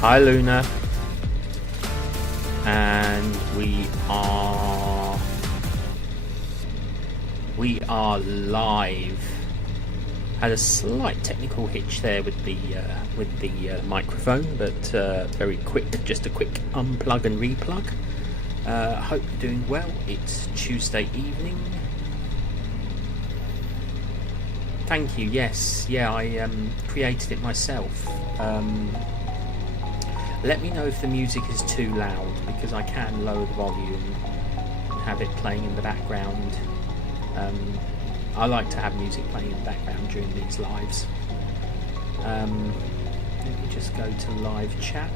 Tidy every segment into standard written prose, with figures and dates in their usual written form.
Hi Luna, and we are live. Had a slight technical hitch there with the microphone, but very quick, just a quick unplug and replug. Hope you're doing well. It's Tuesday evening. Thank you. Yes, yeah, I created it myself. Let me know if the music is too loud, because I can lower the volume and have it playing in the background. I like to have music playing in the background during these lives. Let me just go to live chat.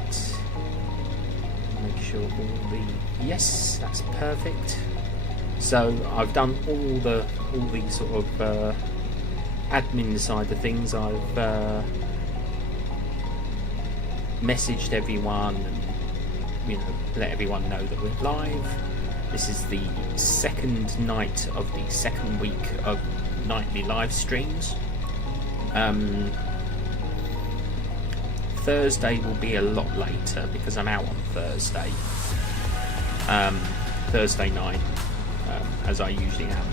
Make sure all the... Yes, that's perfect. So I've done all the sort of admin side of things. I've messaged everyone and let everyone know that we're live. This is the second night of the second week of nightly live streams. Thursday will be a lot later because I'm out on Thursday. Thursday night, as I usually am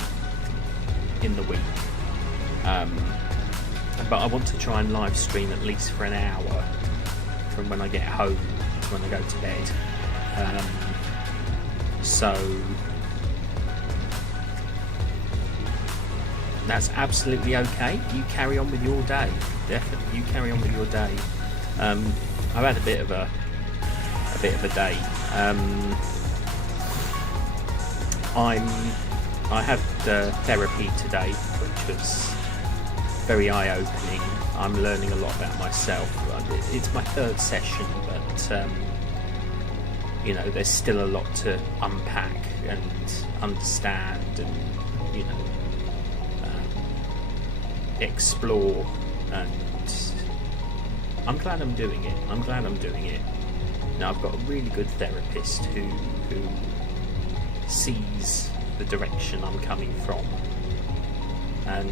in the week. But I want to try and live stream at least for an hour from when I get home to when I go to bed. So that's absolutely okay. You carry on with your day. Definitely, you carry on with your day. I've had a bit of a day. I had therapy today, which was very eye-opening. I'm learning a lot about myself. It's my third session, but you know, there's still a lot to unpack and understand, and you know, explore. And I'm glad I'm doing it. Now, I've got a really good therapist who sees the direction I'm coming from, and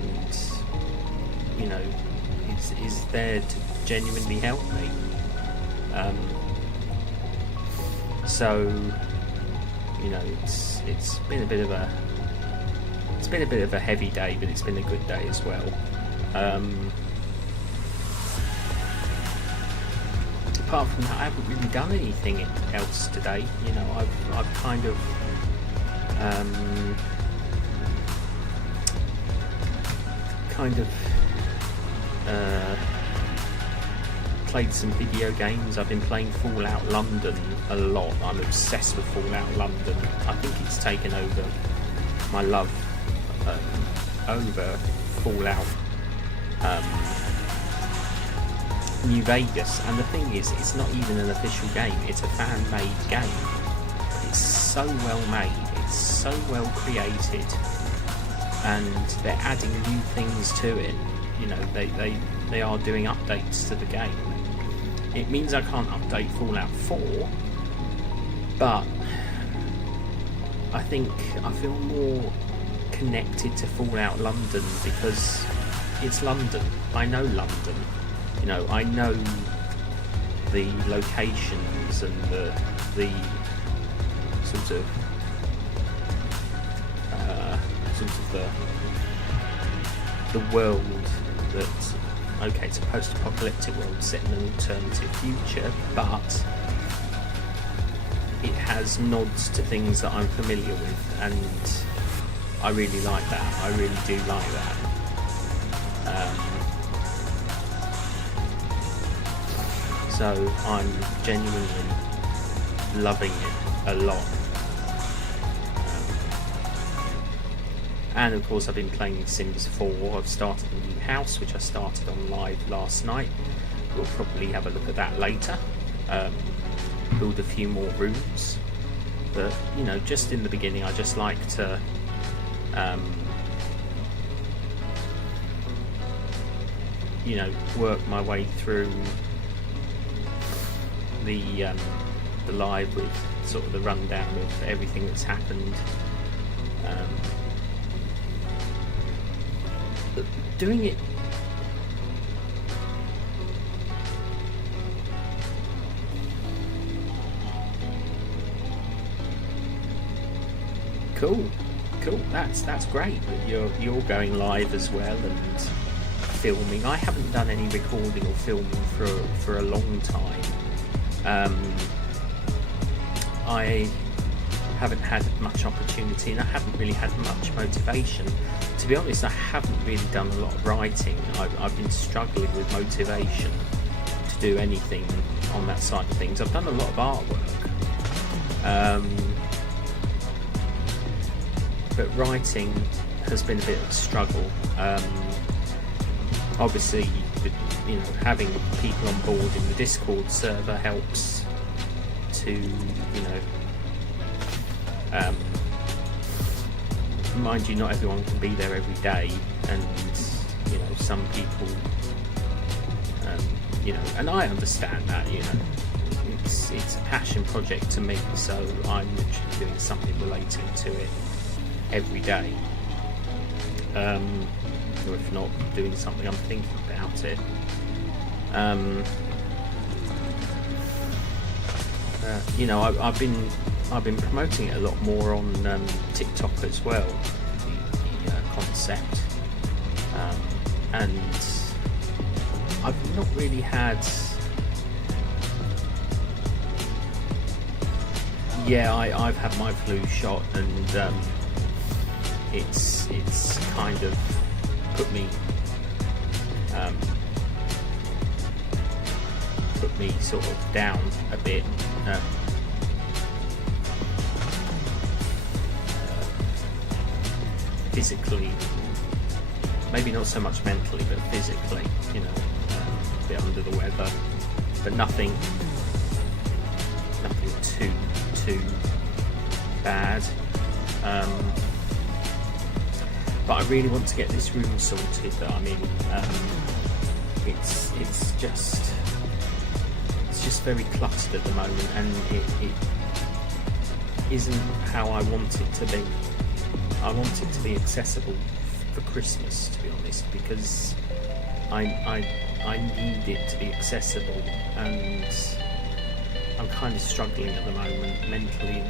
you know, is there to genuinely help me. So you know, it's been a bit of a heavy day, but it's been a good day as well. Apart from that, I haven't really done anything else today. You know, I've kind of played some video games. I've been playing Fallout London a lot. I'm obsessed with Fallout London. I think it's taken over my love over Fallout New Vegas. And the thing is, it's not even an official game, it's a fan-made game. It's so well made, it's so well created, and they're adding new things to it. You know, they are doing updates to the game. It means I can't update Fallout 4, but I think I feel more connected to Fallout London because it's London. I know London. You know, I know the locations and the sort of the world that, okay, it's a post-apocalyptic world set in an alternative future, but it has nods to things that I'm familiar with, and I really like that. I really do like that. So I'm genuinely loving it a lot. And of course, I've been playing Sims 4. I've started a new house, which I started on live last night. We'll probably have a look at that later. Build a few more rooms. But, you know, just in the beginning, I just like to you know, work my way through the live with sort of the rundown of everything that's happened. Doing it cool. That's great that you're going live as well and filming. I haven't done any recording or filming for a long time. I haven't had much opportunity, and I haven't really had much motivation. To be honest, I haven't really done a lot of writing. I've been struggling with motivation to do anything on that side of things. I've done a lot of artwork, but writing has been a bit of a struggle. Obviously, you know, having people on board in the Discord server helps to, you know, mind you, not everyone can be there every day, and you know, some people, you know, and I understand that, you know, it's a passion project to me, so I'm literally doing something relating to it every day, or if not doing something, I'm thinking about it. You know, I've been promoting it a lot more on TikTok as well, the concept, and I've not really had. Yeah, I've had my flu shot, and it's kind of put me sort of down a bit. physically, maybe not so much mentally, but physically, a bit under the weather, but nothing too bad. But I really want to get this room sorted that I'm in. It's just very cluttered at the moment, and it isn't how I want it to be. I want it to be accessible for Christmas, to be honest, because I need it to be accessible, and I'm kind of struggling at the moment mentally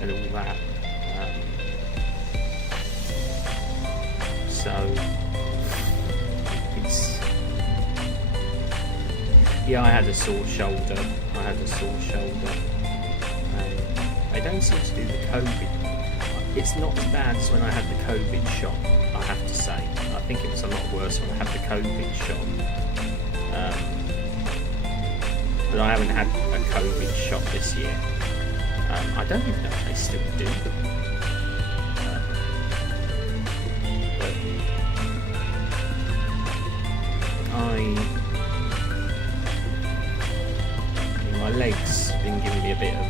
and all that. So it's, I had a sore shoulder. They don't seem to do the COVID. It's not as bad as when I had the COVID shot, I have to say. I think it was a lot worse when I had the COVID shot. But I haven't had a COVID shot this year. I don't even know if they still do them. My legs been giving me a bit of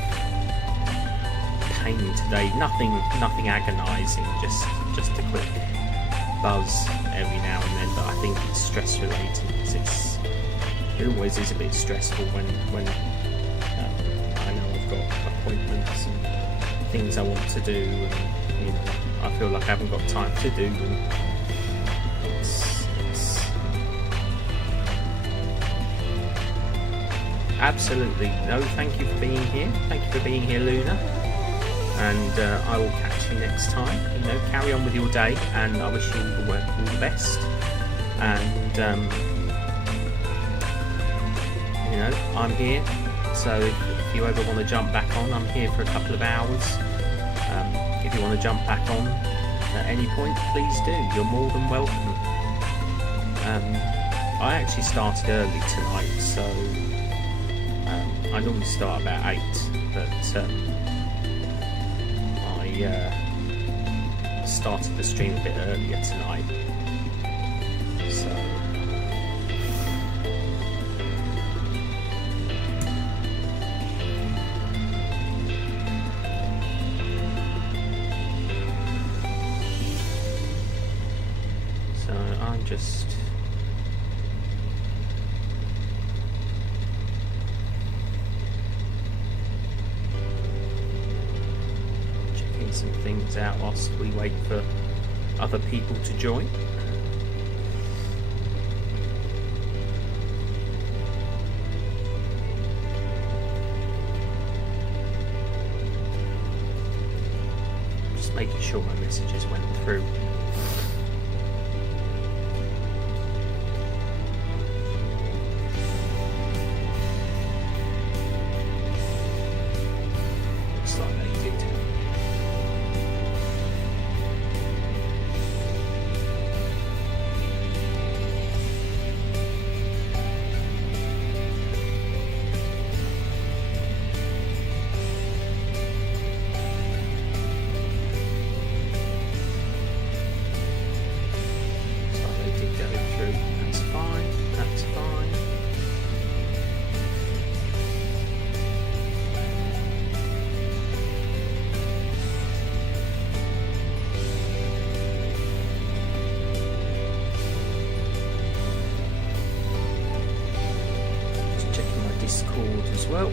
pain today. Nothing agonising, just a quick buzz every now and then. But I think it's stress related, because it always is a bit stressful when I know I've got appointments and things I want to do, and I feel like I haven't got time to do them. Absolutely. No, thank you for being here. Thank you for being here, Luna. And I will catch you next time. Carry on with your day, and I wish you all the best. And I'm here. So if you ever want to jump back on, I'm here for a couple of hours. If you want to jump back on at any point, please do. You're more than welcome. I actually started early tonight, so I normally start about 8, but I started the stream a bit earlier tonight. So I'm just some things out whilst we wait for other people to join. Just making sure my messages went through. Looks like they did. Discord as well.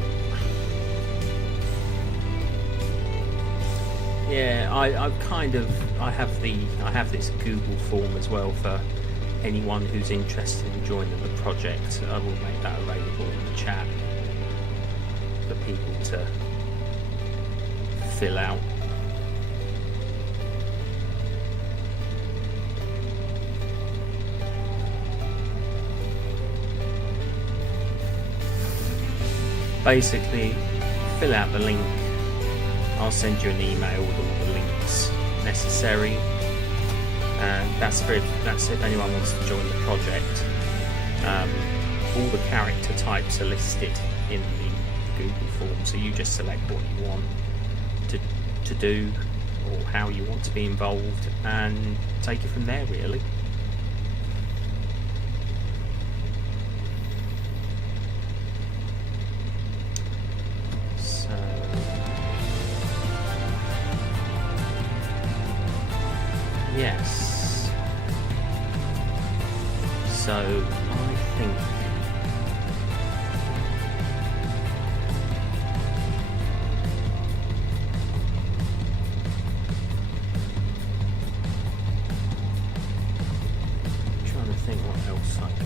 Yeah, I have this Google form as well for anyone who's interested in joining the project. I will make that available in the chat for people to fill out. Basically, fill out the link. I'll send you an email with all the links necessary, and that's if anyone wants to join the project. All the character types are listed in the Google form, so you just select what you want to do or how you want to be involved, and take it from there, really. So yes, so I think what else I can do.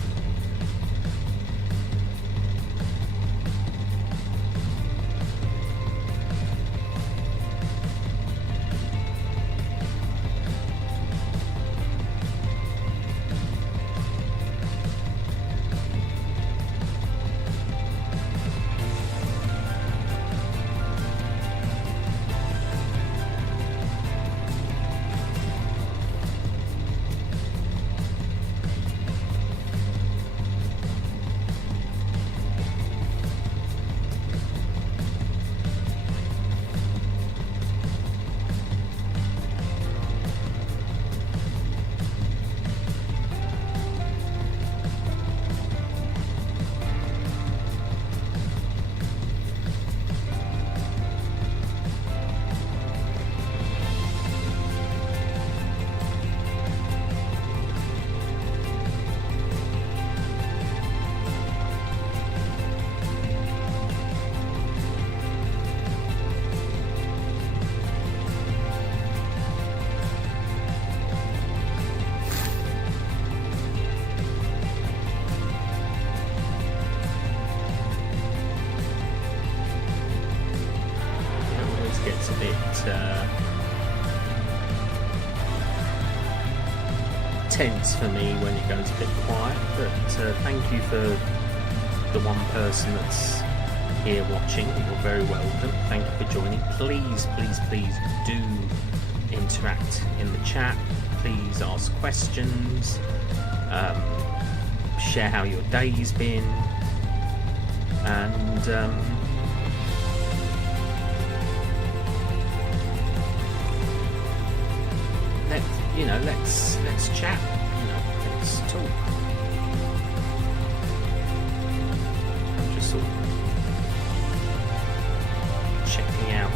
Gets a bit tense for me when it goes a bit quiet, but thank you for the one person that's here watching. You're very welcome. Thank you for joining. Please do interact in the chat. Please ask questions, share how your day's been, and let's chat, let's talk. I'm just sort of checking out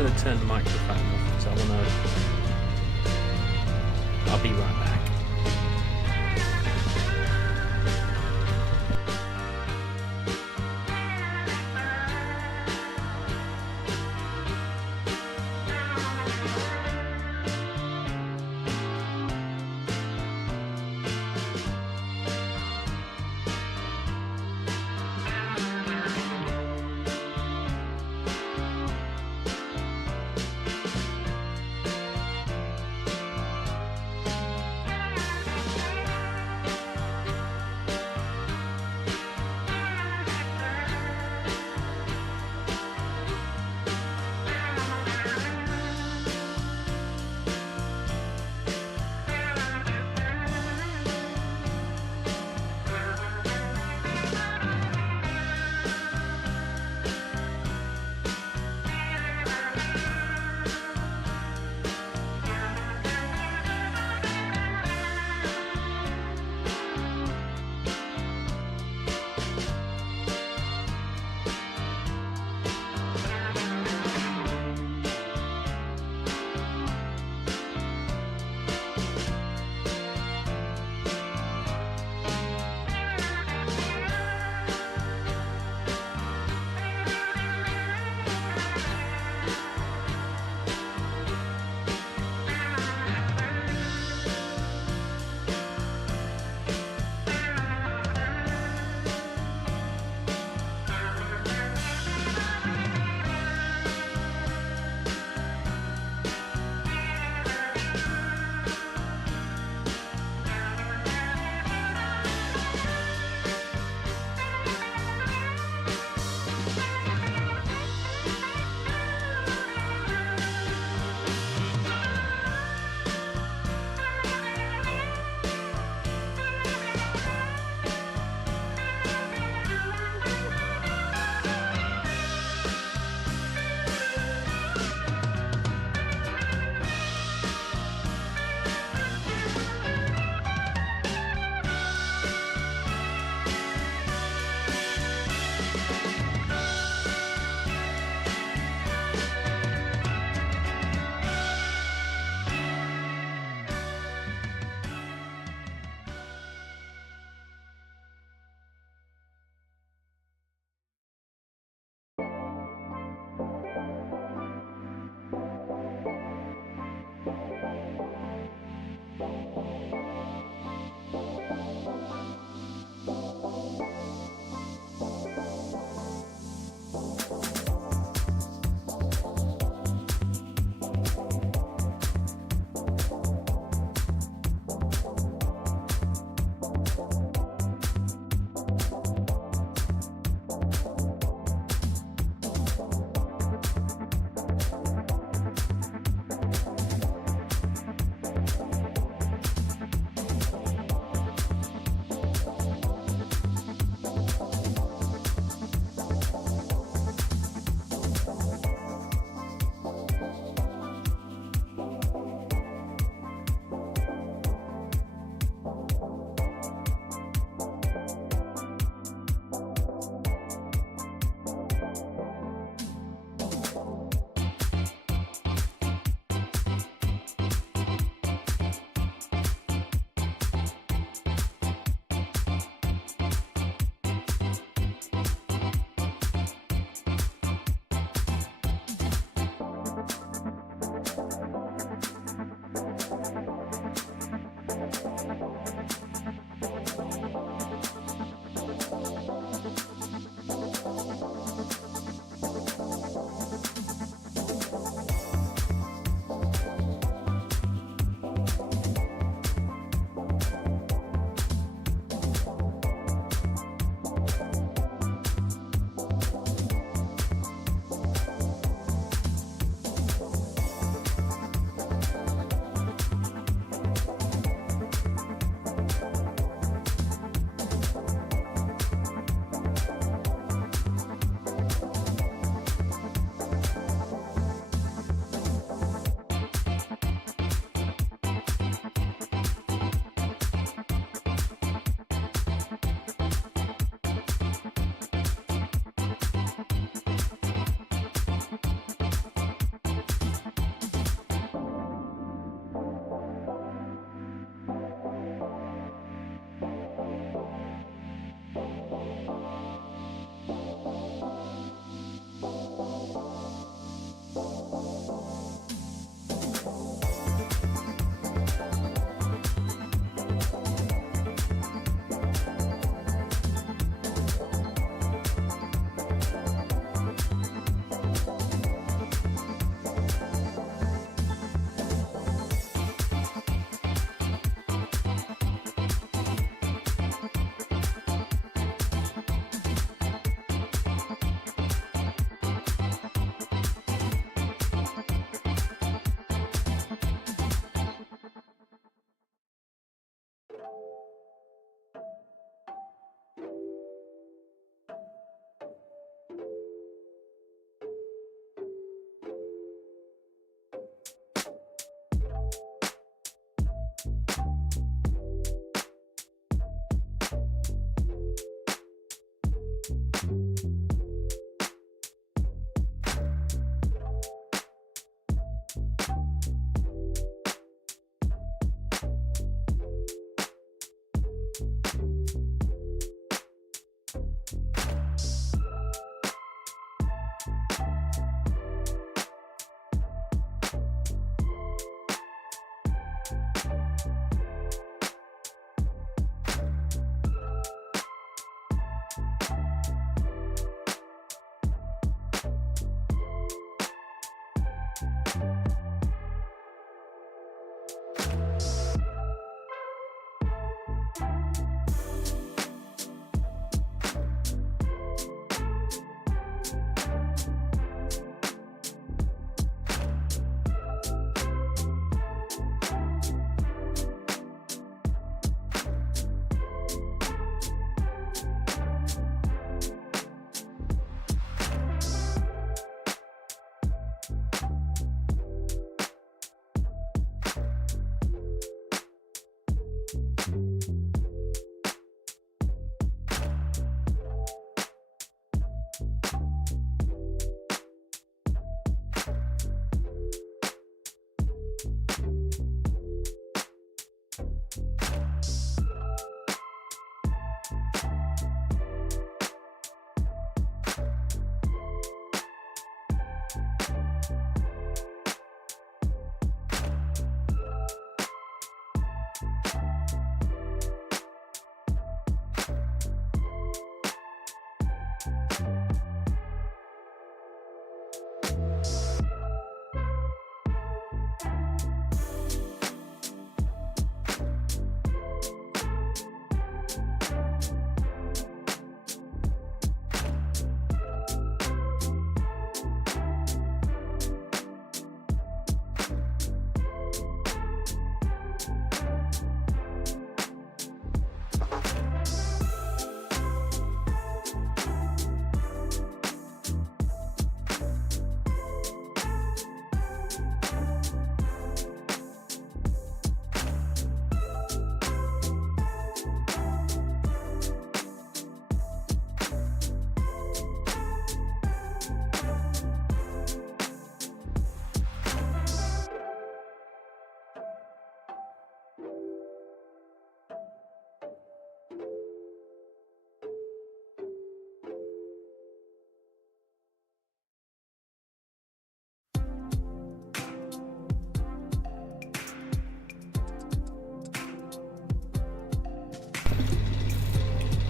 going to turn the microphone off because I want to. I'll be right back.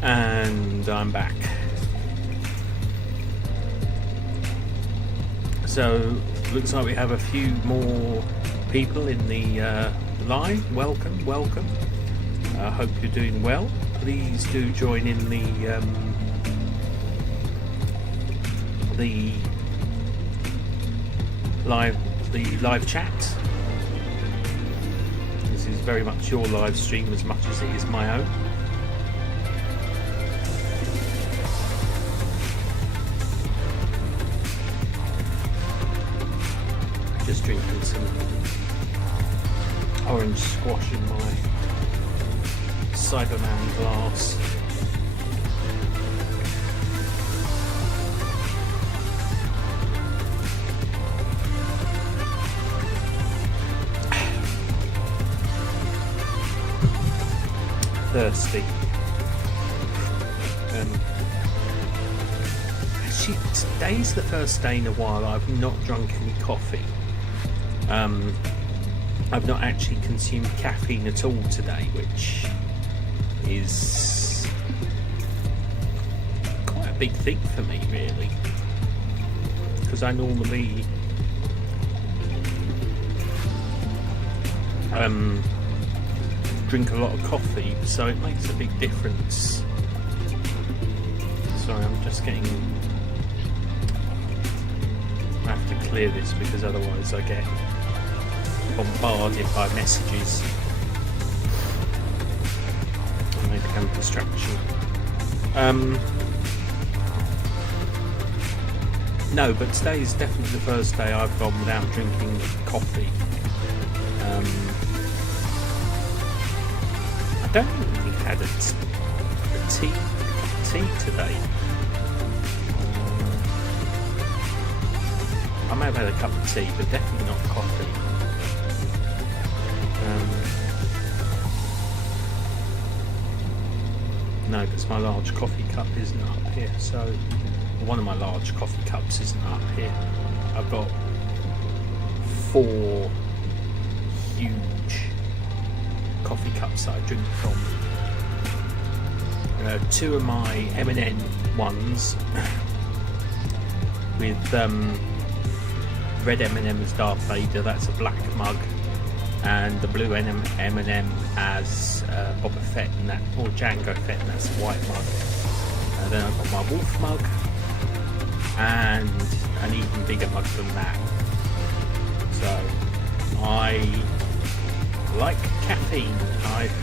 And I'm back. So, looks like we have a few more people in the live. Welcome, welcome. I hope you're doing well. Please do join in the live chat. This is very much your live stream as much as it is my own. Just drinking some orange squash in my Cyberman glass. Thirsty. Actually, today's the first day in a while I've not drunk any coffee. I've not actually consumed caffeine at all today, which is quite a big thing for me, really, because I normally drink a lot of coffee, so it makes a big difference. Sorry, I'm just getting... I have to clear this because otherwise I get bombarded by messages and they become a distraction. No, but today is definitely the first day I've gone without drinking coffee. I don't think we had a tea today. I may have had a cup of tea, but definitely not coffee. No, because my large coffee cup isn't up here, so one of my large coffee cups isn't up here. I've got 4 huge coffee cups that I drink from. 2 of my M&M ones with red M&M as Darth Vader, that's a black mug, and the blue M&M as Boba Fett and that, or Jango Fett, and that's a white mug. Then I've got my wolf mug and an even bigger mug than that. So I like caffeine.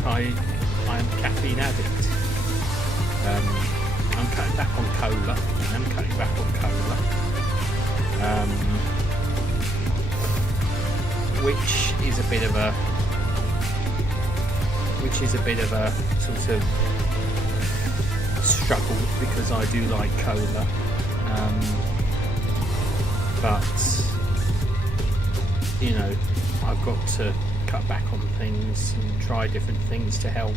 I'm a caffeine addict. I'm cutting back on cola. Which is a bit of a sort of struggle because I do like cola, but you know, I've got to cut back on things and try different things to help.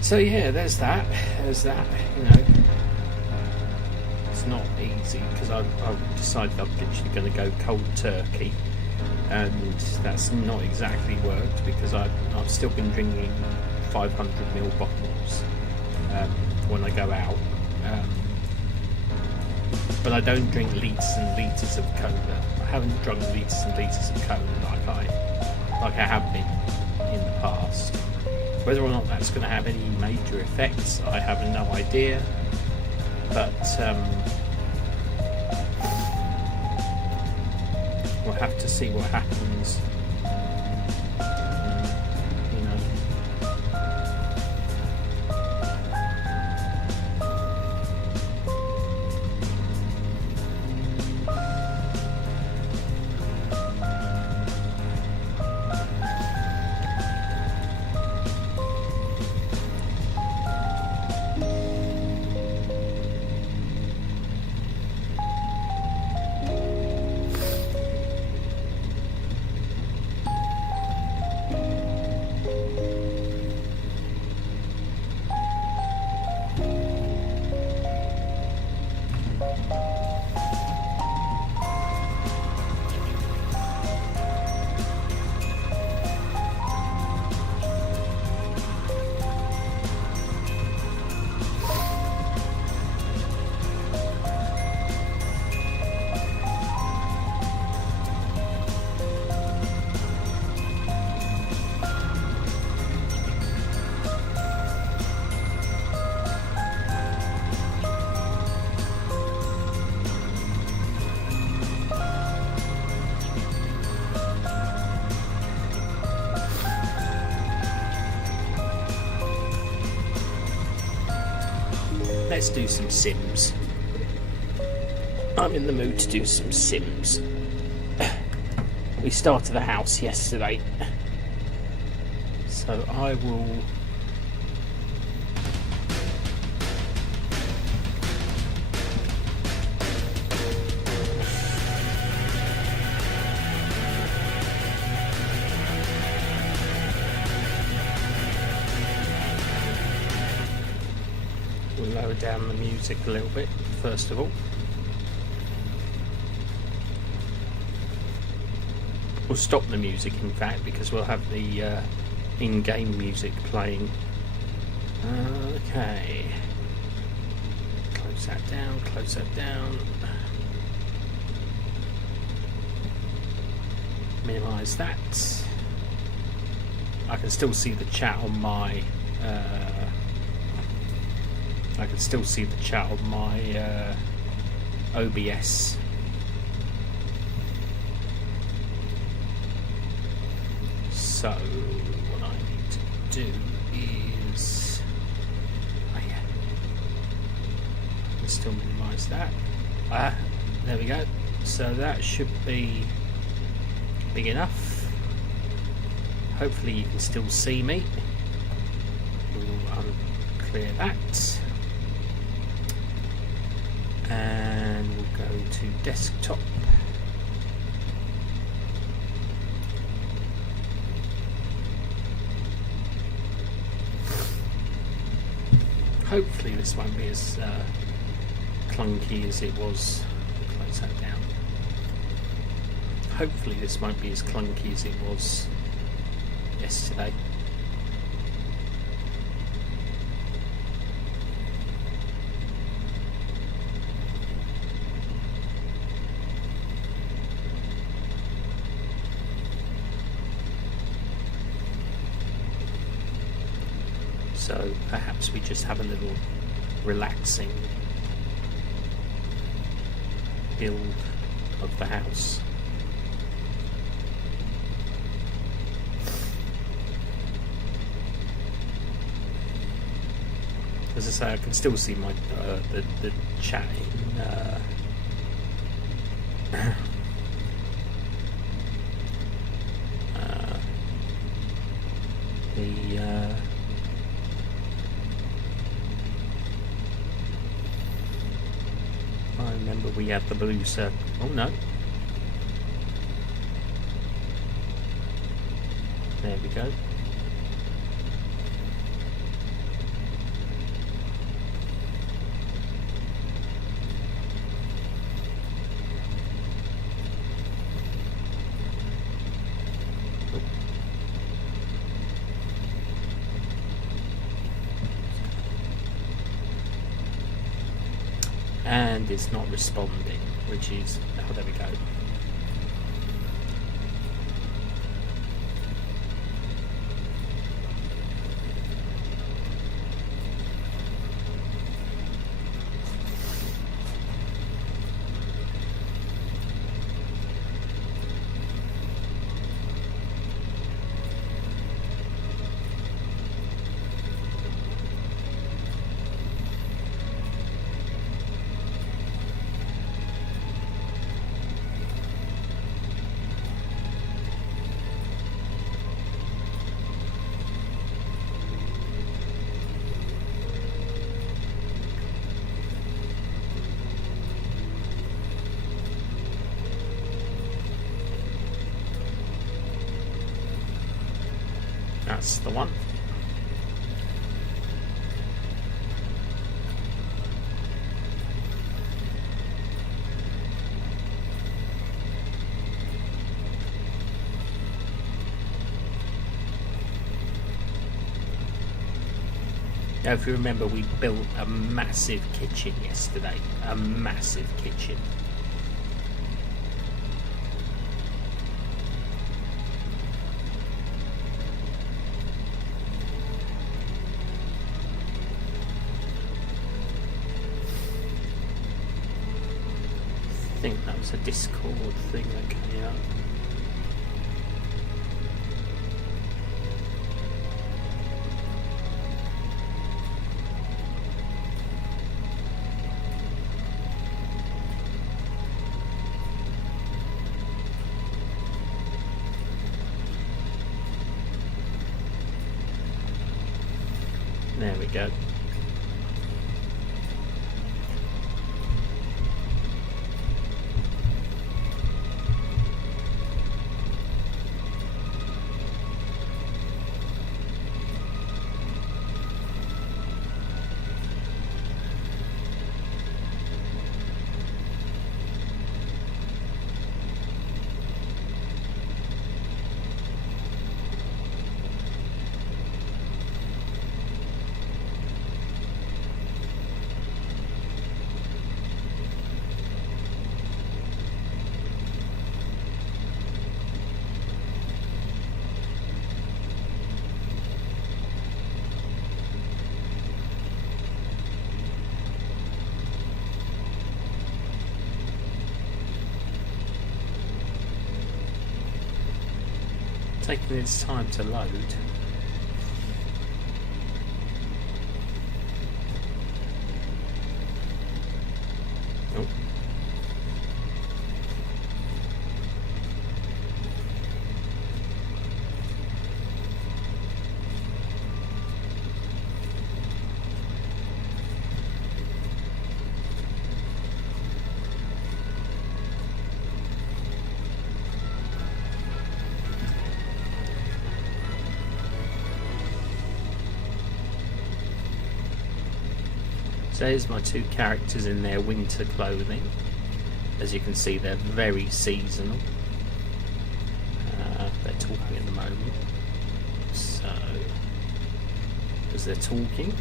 So yeah, there's that, you know. It's not easy because I've decided I'm literally going to go cold turkey, and that's not exactly worked because I've still been drinking 500ml bottles when I go out, but I don't drink litres and litres of cola. I haven't drunk litres and litres of cola like I have been in the past. Whether or not that's going to have any major effects, I have no idea. But we'll have to see what happens. You know. let's do some Sims. I'm in the mood to do some Sims. We started the house yesterday, so I will... We'll lower down the music a little bit, first of all. We'll stop the music, in fact, because we'll have the in-game music playing. Okay. Close that down, close that down. Minimise that. I can still see the chat on my... I can still see the chat on my OBS. So what I need to do is, oh yeah, let's still minimise that. There we go. So that should be big enough. Hopefully you can still see me. We'll unclear that. And we'll go to desktop. Hopefully this won't be as clunky as it was. Close that down. Hopefully this won't be as clunky as it was yesterday. So perhaps we just have a little relaxing build of the house. As I say, I can still see my the chat in I remember we had the blue circle. Oh no. There we go. And it's not responding, which is, oh, there we go. That's the one. Now, if you remember, we built a massive kitchen yesterday. A massive kitchen. I think that was a Discord thing that came out. There we go. Taking its time to load. Oh. So here's my two characters in their winter clothing. As you can see, they're very seasonal. They're talking at the moment. So, as they're talking,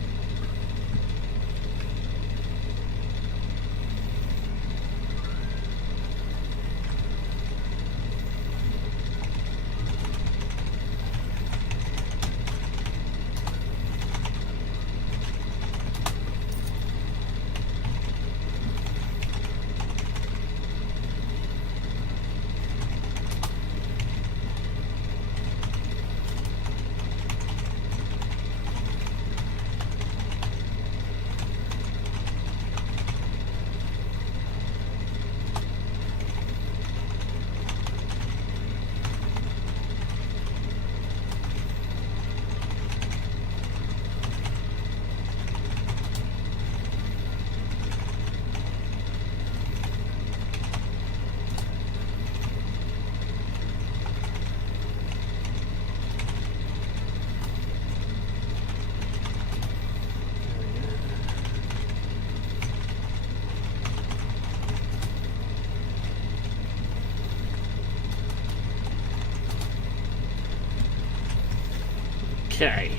okay,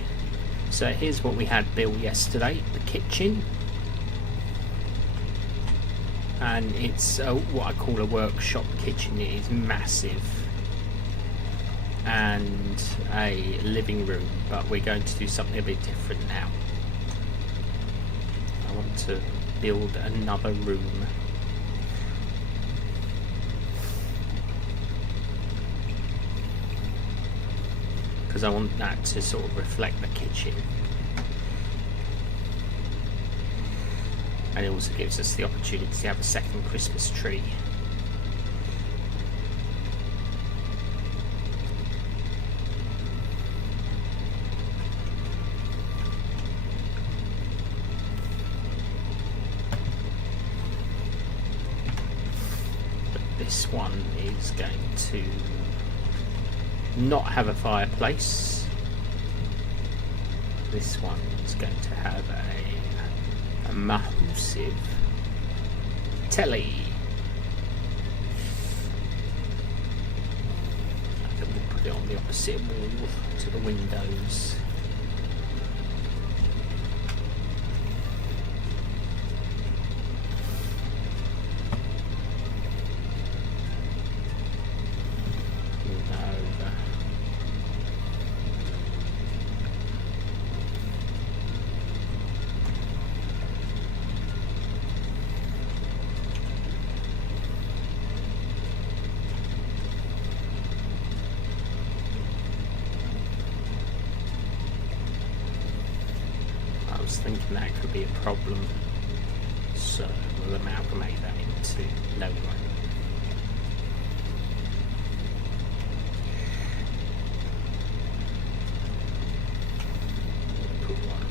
so here's what we had built yesterday, the kitchen, and it's what I call a workshop kitchen. It is massive, and a living room, but we're going to do something a bit different now. I want to build another room. Because I want that to sort of reflect the kitchen, and it also gives us the opportunity to have a second Christmas tree. But this one is going to not have a fireplace. This one is going to have a massive telly. And then we'll put it on the opposite wall to the windows. Thinking that could be a problem, so we'll amalgamate that into no one. Put one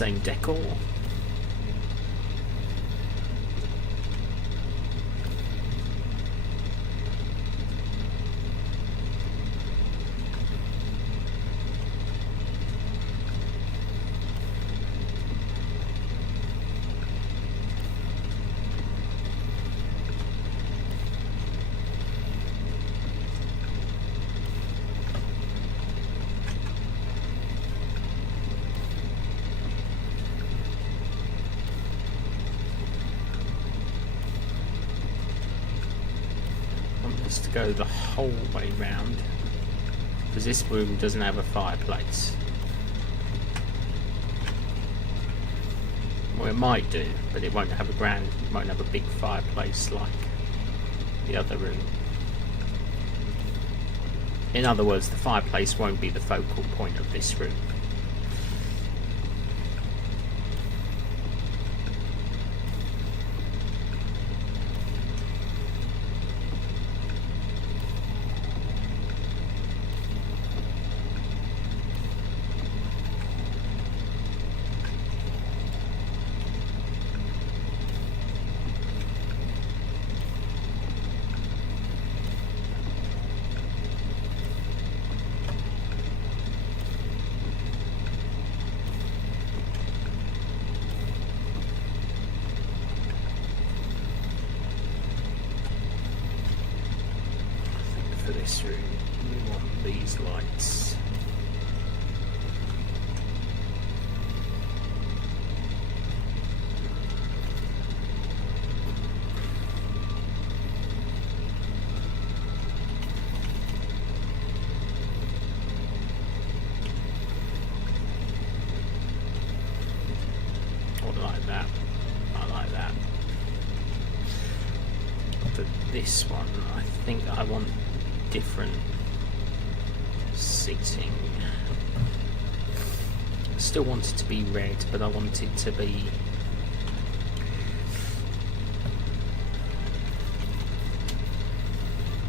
same decor. To go the whole way round, because this room doesn't have a fireplace. Well, it might do, but it won't have a big fireplace like the other room. In other words, the fireplace won't be the focal point of this room. This room, we want these lights. I like that. I like that. But this one, I think I want different seating. I still want it to be red, but I want it to be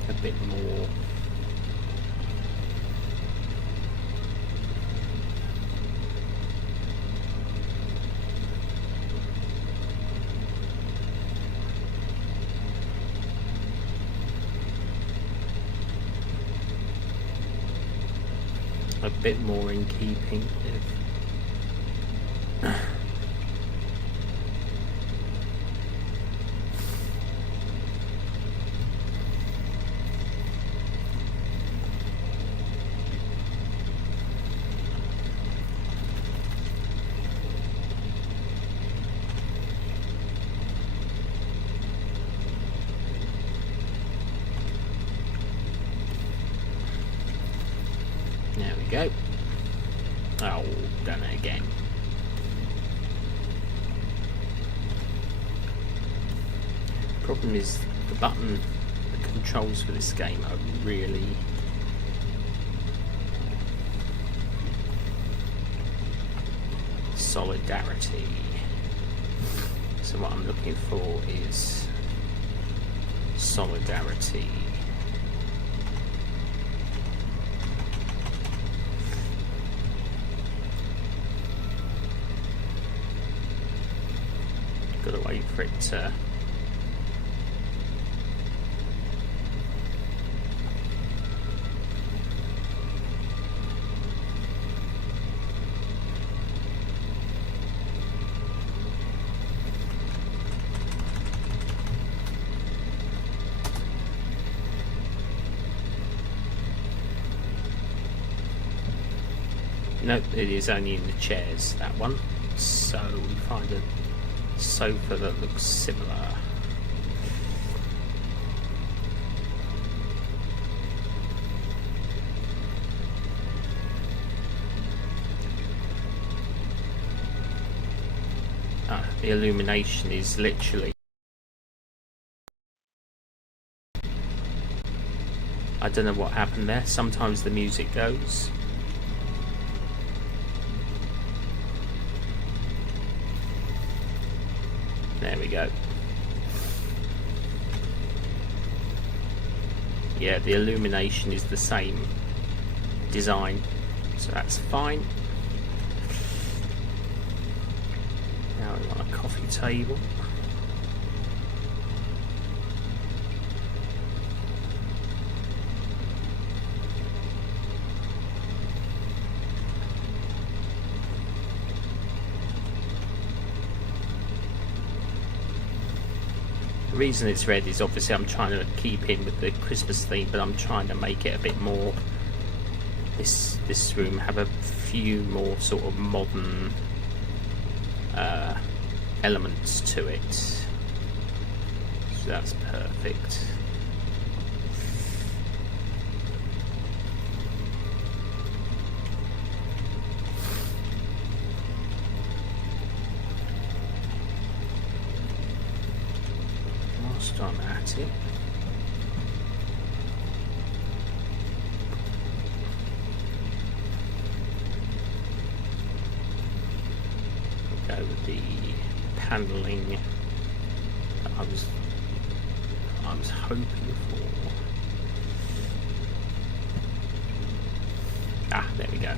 a bit more in keeping with there we go. Oh, done it again. Problem is, the controls for this game are really solidarity. So what I'm looking for is solidarity. Got to wait for it to nope, it is only in the chairs, that one. So we find a sofa that looks similar. The illumination is literally, I don't know what happened there. Sometimes the music goes. There we go. Yeah, the illumination is the same design, so that's fine. table. The reason it's red is obviously I'm trying to keep in with the Christmas theme, but I'm trying to make it a bit more, this room have a few more sort of modern elements to it. So that's perfect. Whilst I'm at it, we'll go with the panelling that I was hoping for. Ah, there we go.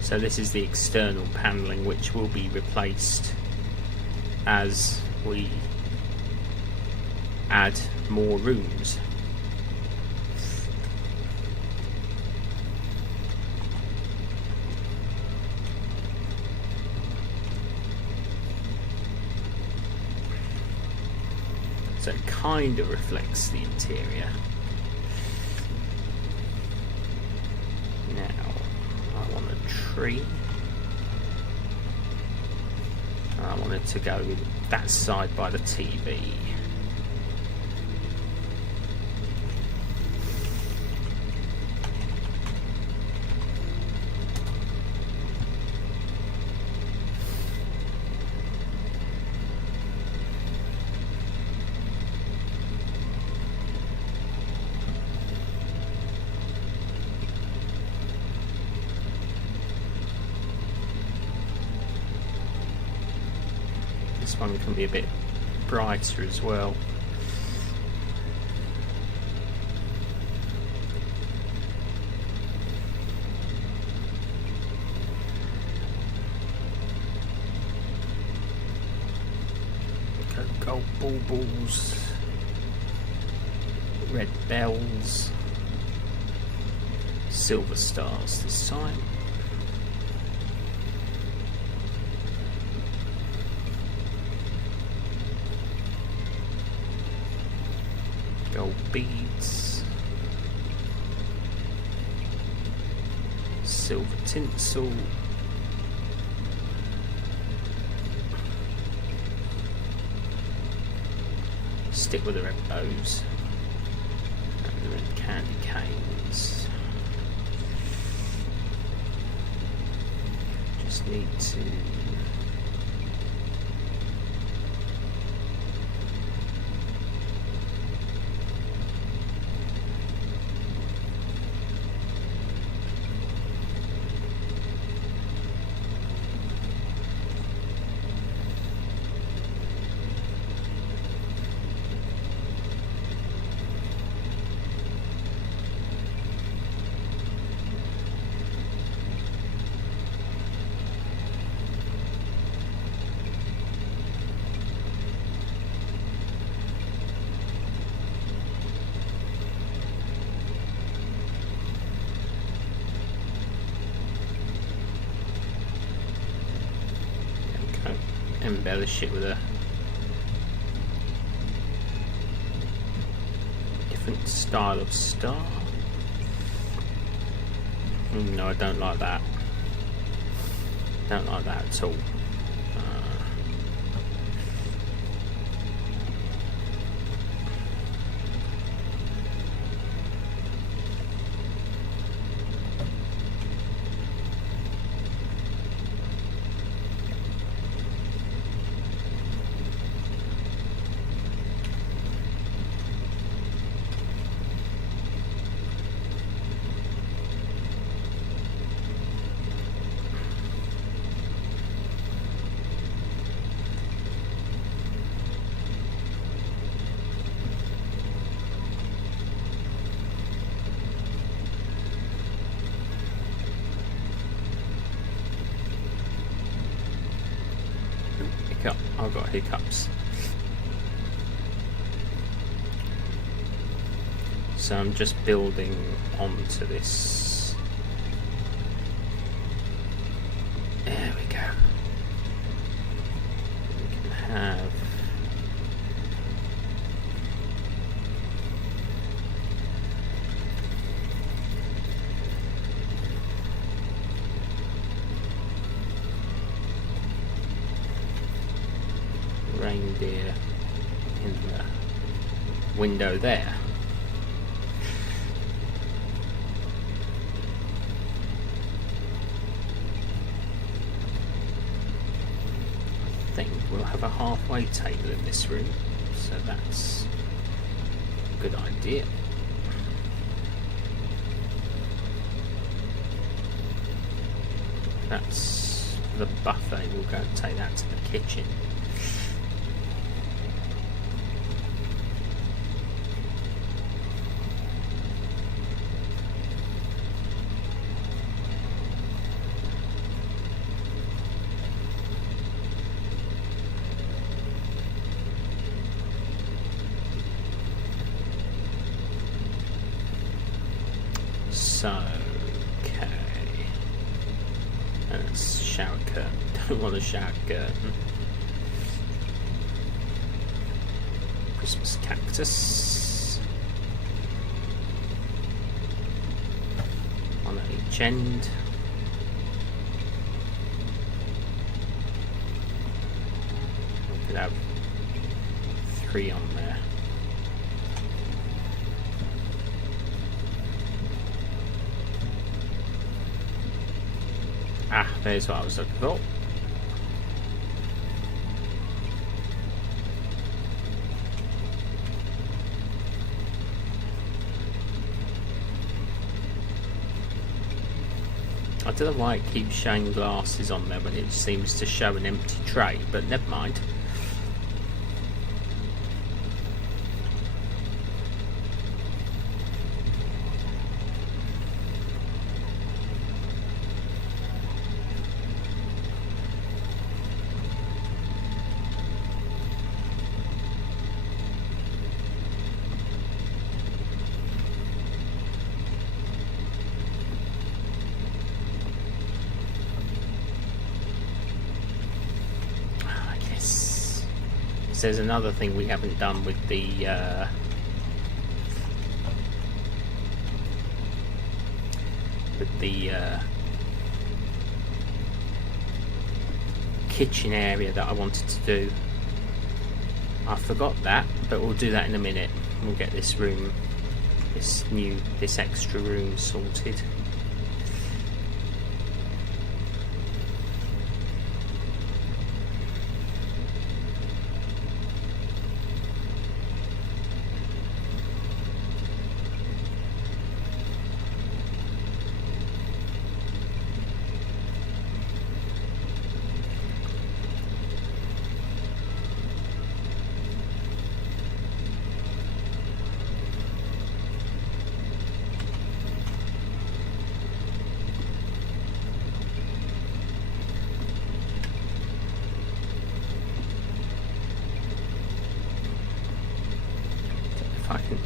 So this is the external panelling, which will be replaced as we add more rooms. So it kind of reflects the interior. Now, I want a tree. I want it to go that side by the TV. This one can be a bit brighter as well. Gold baubles, red bells, silver stars this time. Gold beads, silver tinsel, stick with the red bows and the red candy canes. Just need to embellish it with a different style of star. No, I don't like that. Don't like that at all. I've got hiccups. So I'm just building onto this. There we go. We can have reindeer in the window there. I think we'll have a halfway table in this room, so that's a good idea. That's the buffet. We'll go and take that to the kitchen. Okay. That's shower curtain. Don't want a shower curtain. Christmas cactus. On each end. We could have 3 on there. Ah, there's what I was looking for. I don't know why it keeps showing glasses on there when it seems to show an empty tray, but never mind. There's another thing we haven't done with the kitchen area that I wanted to do. I forgot that, but we'll do that in a minute. We'll get this room, this extra room sorted.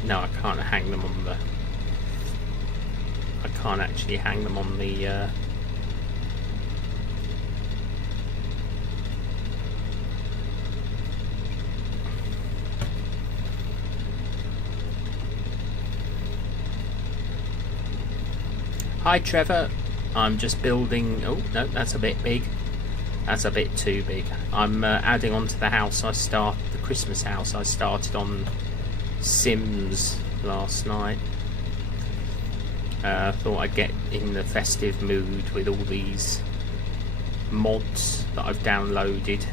No, I can't hang them on the... I can't actually hang them on the... Hi Trevor, I'm just building... Oh, no, that's a bit big. That's a bit too big. I'm adding on to the house the Christmas house I started on Sims last night. Thought I'd get in the festive mood with all these mods that I've downloaded.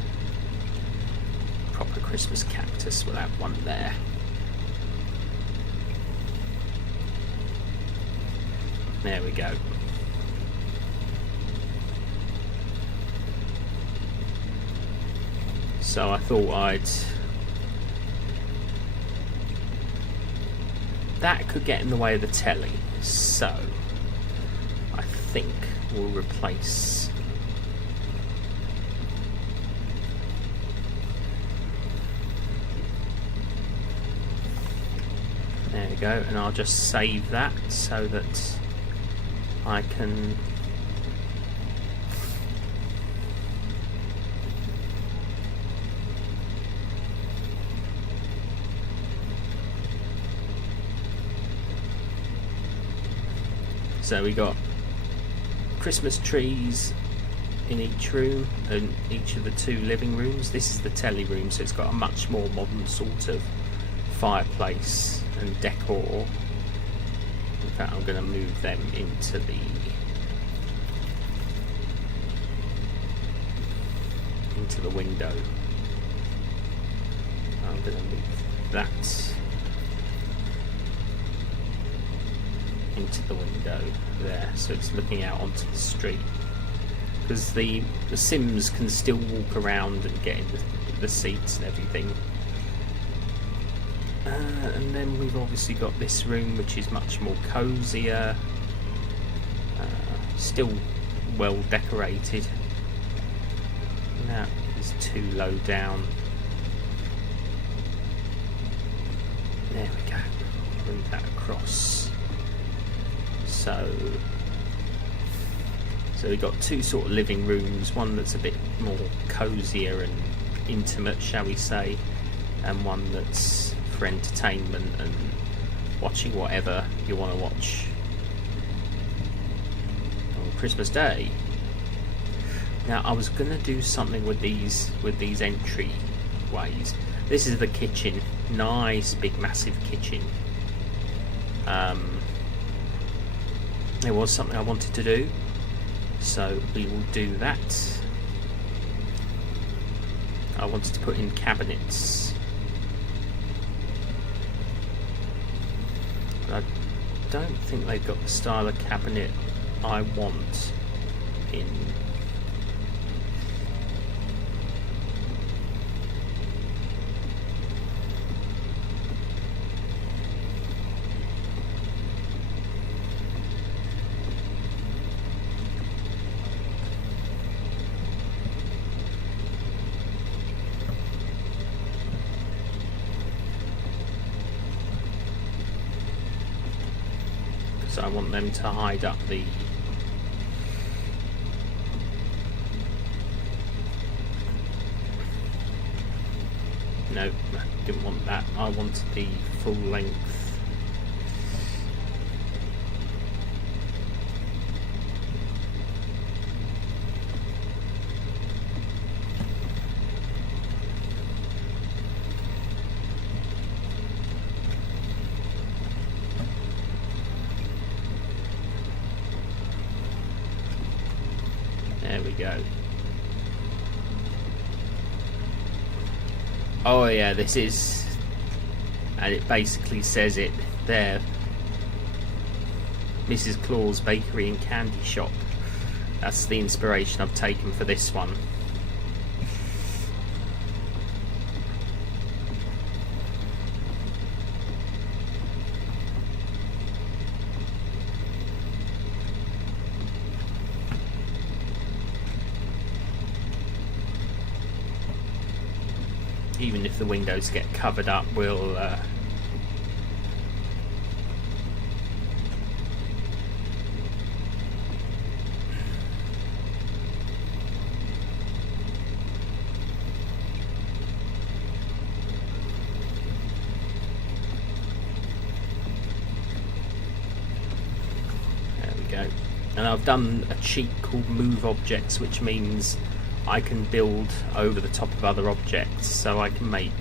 Proper Christmas cactus, we'll have one there. There we go. So I thought that could get in the way of the telly, so I think we'll replace you go, and I'll just save that so that I can so we got Christmas trees in each room and each of the 2 living rooms. This is the telly room, so it's got a much more modern sort of fireplace and decor. In fact, I'm going to move them into the window. I'm going to move that into the window there, so it's looking out onto the street, because the Sims can still walk around and get in the seats and everything. And then we've obviously got this room, which is much more cosier, still well decorated. That is too low down. There we go. Move that across. So we've got 2 sort of living rooms, one that's a bit more cosier and intimate, shall we say, and one that's for entertainment and watching whatever you want to watch on Christmas Day. Now, I was going to do something with these entry ways. This is the kitchen, nice big massive kitchen. There was something I wanted to do, so we will do that. I wanted to put in cabinets. But I don't think they've got the style of cabinet I want in. So I want them to hide up the no, I didn't want that. I wanted the full length. There we go. Oh yeah, this is, and it basically says it there, Mrs. Claus Bakery and Candy Shop. That's the inspiration I've taken for this one. Even if the windows get covered up, we'll there we go. And I've done a cheat called Move Objects, which means I can build over the top of other objects, so I can make,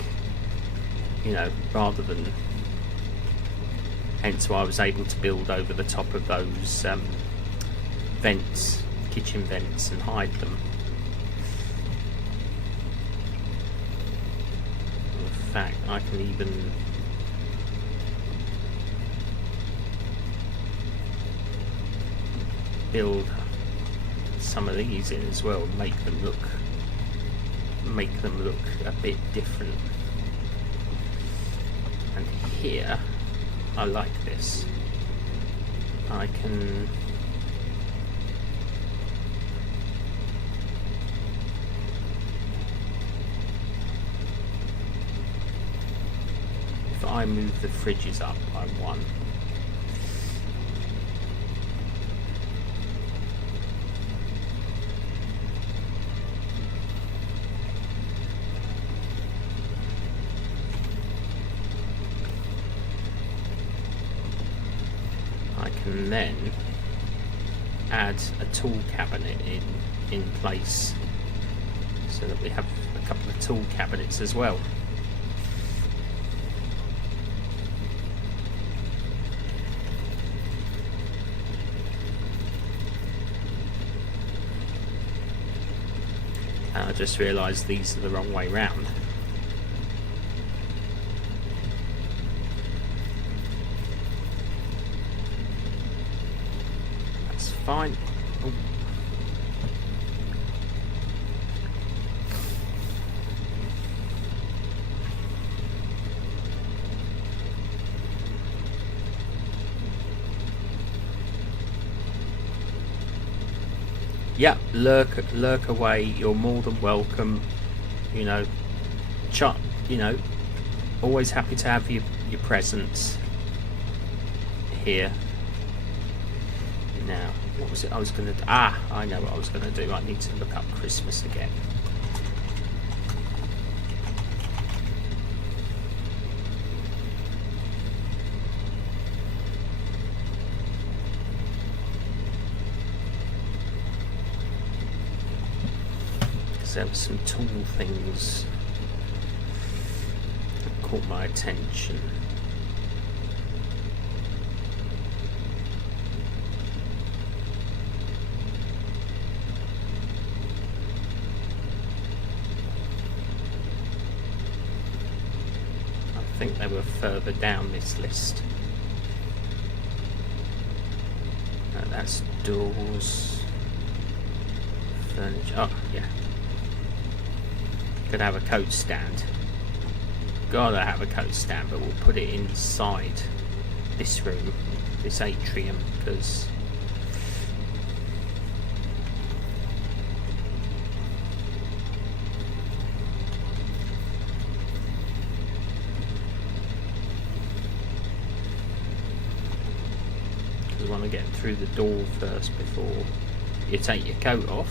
rather than, hence why I was able to build over the top of those vents, kitchen vents, and hide them. In fact, I can even build some of these in as well, make them look a bit different. And here, I like this. I can if I move the fridges up by one, I can then add a tool cabinet in place, so that we have a couple of tool cabinets as well. And I just realised these are the wrong way round. That's fine. Oh. Yeah, lurk away. You're more than welcome. You know, always happy to have your presence here. Now, what was it I was going to do? Ah, I know what I was going to do. I need to look up Christmas again. There were some tool things that caught my attention. I think they were further down this list. That's doors, furniture. Oh, yeah. Could have a coat stand. Gotta have a coat stand, but we'll put it inside this room, this atrium, because we want to get through the door first before you take your coat off.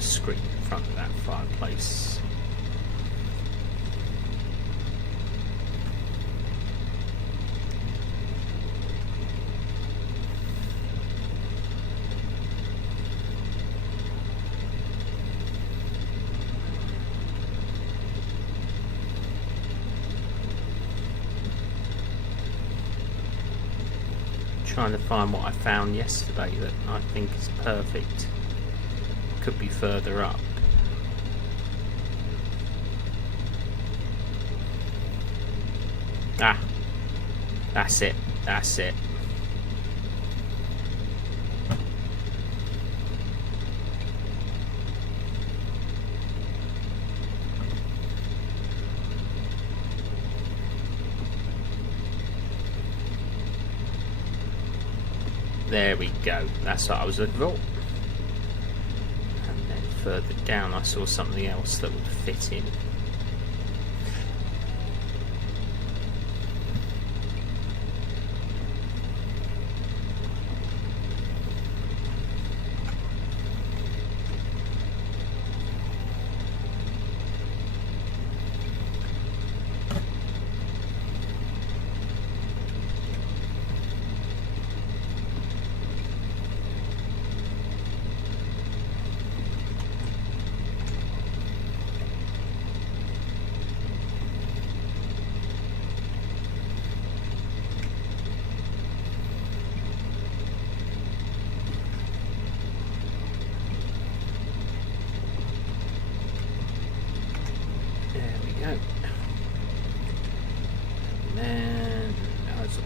Screen in front of that fireplace. Trying to find what I found yesterday that I think is perfect. Could be further up. Ah, that's it. That's it. There we go. That's what I was looking for. Further down I saw something else that would fit in.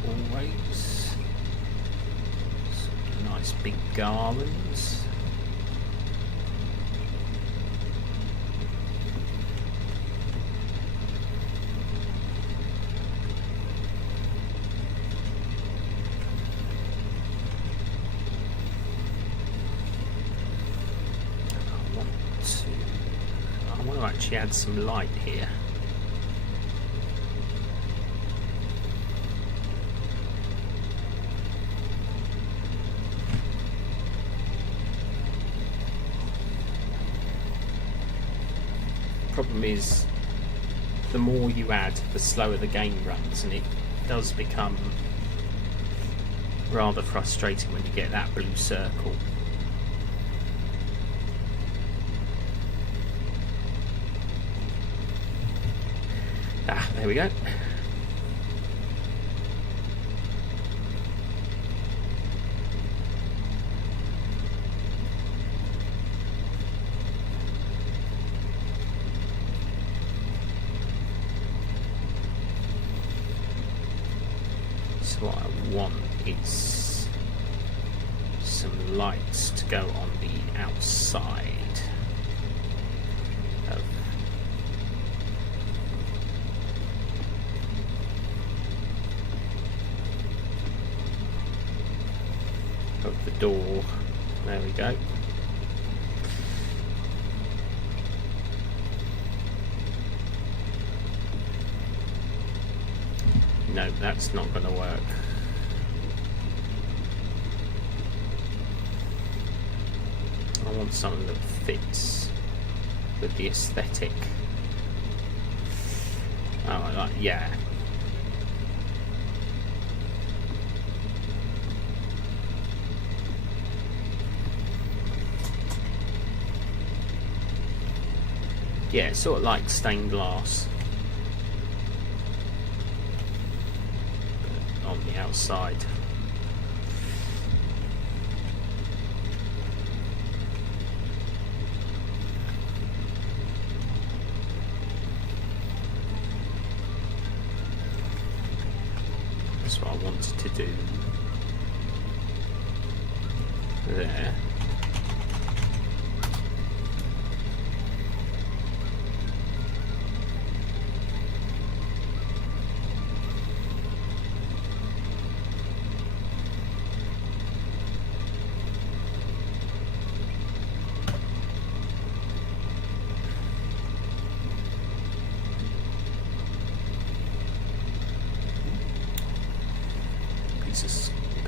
always. Some nice big garlands. I want to actually add some light here. Problem is, the more you add, the slower the game runs, and it does become rather frustrating when you get that blue circle. There we go. So what I want is some lights to go on the outside of the door. There we go. No, that's not going to work. I want something that fits with the aesthetic. Oh, yeah. Yeah, it's sort of like stained glass on the outside. That's what I wanted to do there.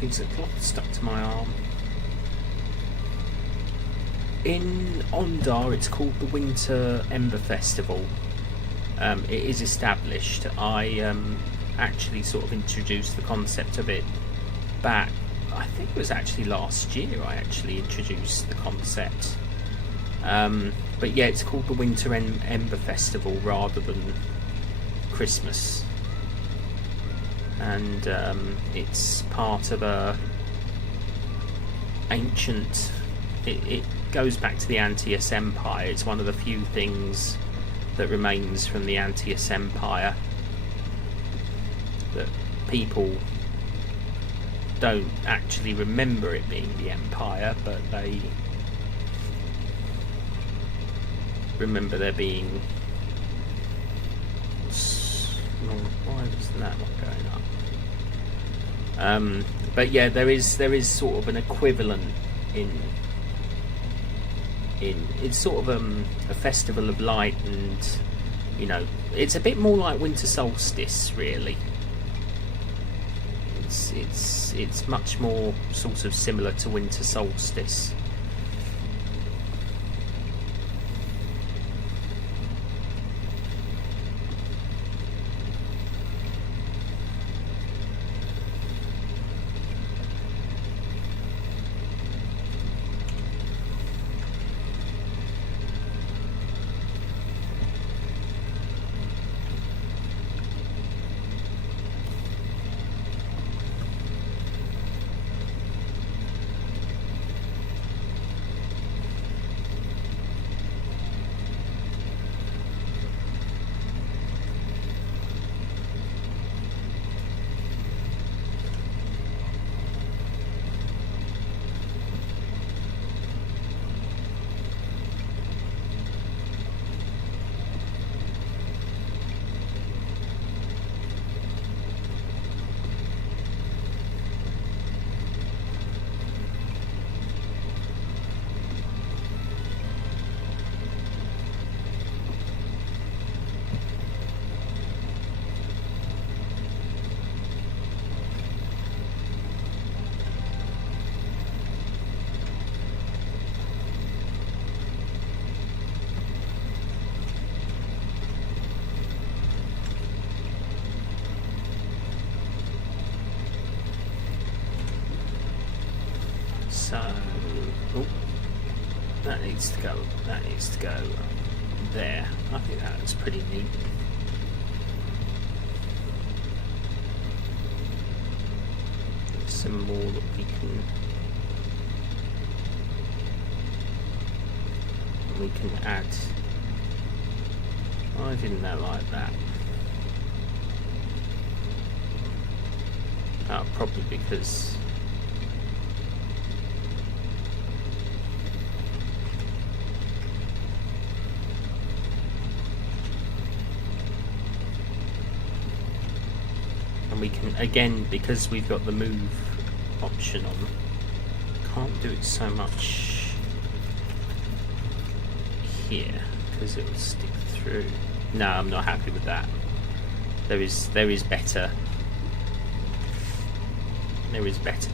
Piece of cloth stuck to my arm. In Ondar, it's called the Winter Ember Festival. It is established. I actually sort of introduced the concept of it back, I think it was actually last year I actually introduced the concept. But yeah, it's called the Winter Ember Festival rather than Christmas. And it's part of a ancient, it goes back to the Antiochus Empire. It's one of the few things that remains from the Antiochus Empire that people don't actually remember it being the Empire, but they remember there being why was that not going up? But yeah, there is sort of an equivalent in it's sort of a festival of light, and you know, it's a bit more like winter solstice really. It's much more sort of similar to winter solstice. That needs to go. That needs to go there. I think that looks pretty neat. Some more that we can add. Why didn't that like that? Oh, probably because and we can, again, because we've got the move option on, can't do it so much here because it will stick through. No, I'm not happy with that. There is better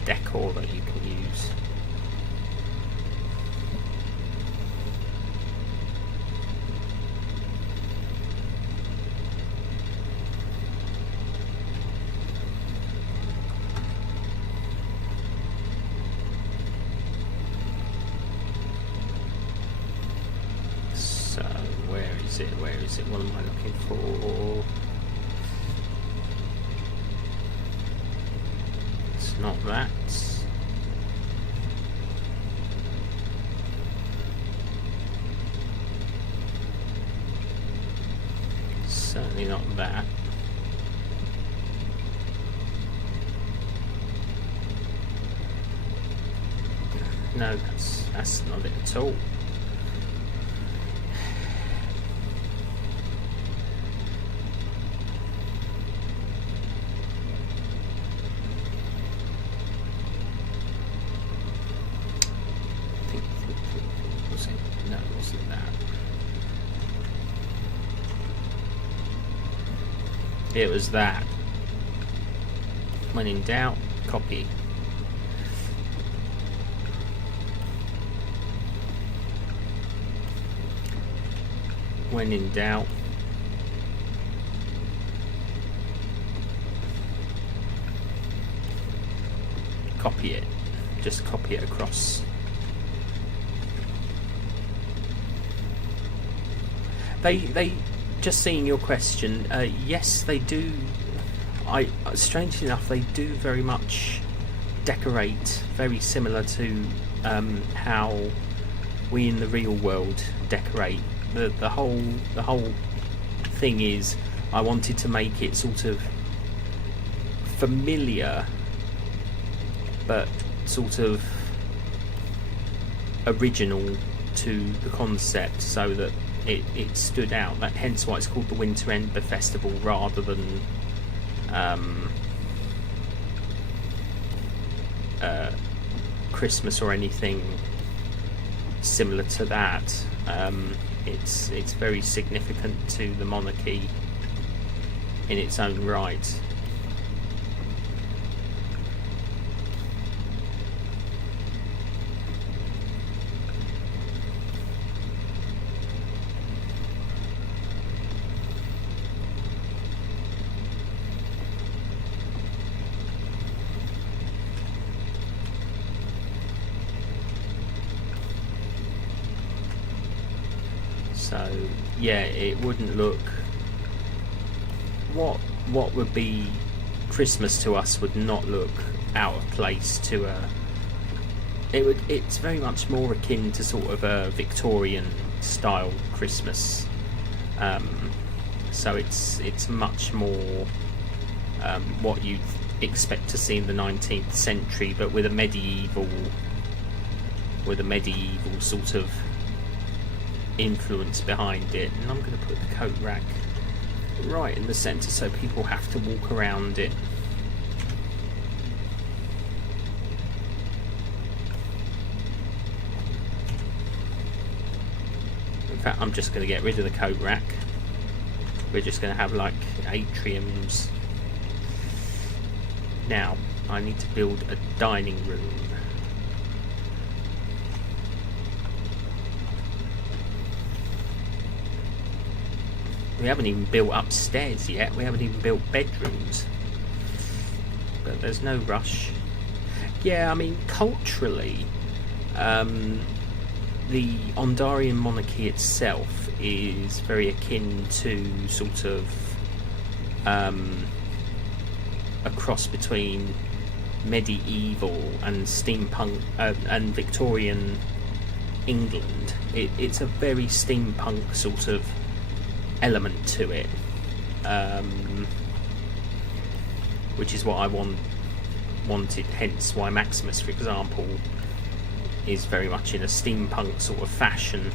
decor that you can use. So where is it? What am I looking for? It's not that. Certainly not that. No, that's not it at all. No, it wasn't that. It was that. When in doubt, copy. When in doubt, copy it. Just copy it across. They just seeing your question, yes, they do. Strangely enough, they do very much decorate very similar to how we in the real world decorate. The whole thing is, I wanted to make it sort of familiar, but sort of original to the concept, so that it stood out. That hence why it's called the Winter Ember Festival rather than Christmas or anything similar to that. It's very significant to the monarchy in its own right. So yeah, it wouldn't look, what would be Christmas to us would not look out of place to it's very much more akin to sort of a Victorian style Christmas. So it's much more what you'd expect to see in the 19th century, but with a medieval sort of influence behind it. And I'm going to put the coat rack right in the centre so people have to walk around it. In fact, I'm just going to get rid of the coat rack. We're just going to have like atriums. Now I need to build a dining room. We haven't even built upstairs yet. We haven't even built bedrooms. But there's no rush. Yeah, I mean, culturally, the Ondarian monarchy itself is very akin to sort of a cross between medieval and steampunk and Victorian England. It's a very steampunk sort of element to it, which is what I wanted, hence why Maximus, for example, is very much in a steampunk sort of fashion.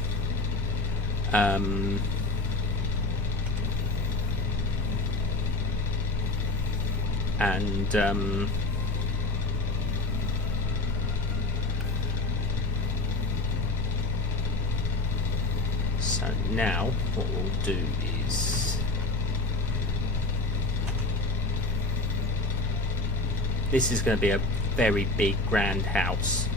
So now what we'll do is, this is going to be a very big grand house,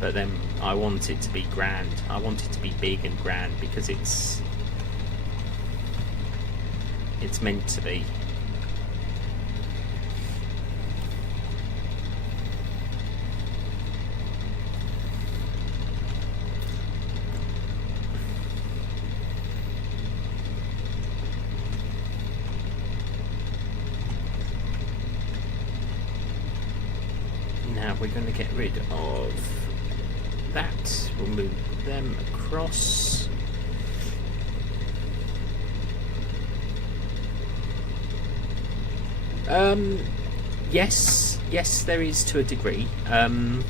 but then I want it to be grand. I want it to be big and grand because it's meant to be. Now we're going to get rid of that. We'll move them across. Yes, there is to a degree. The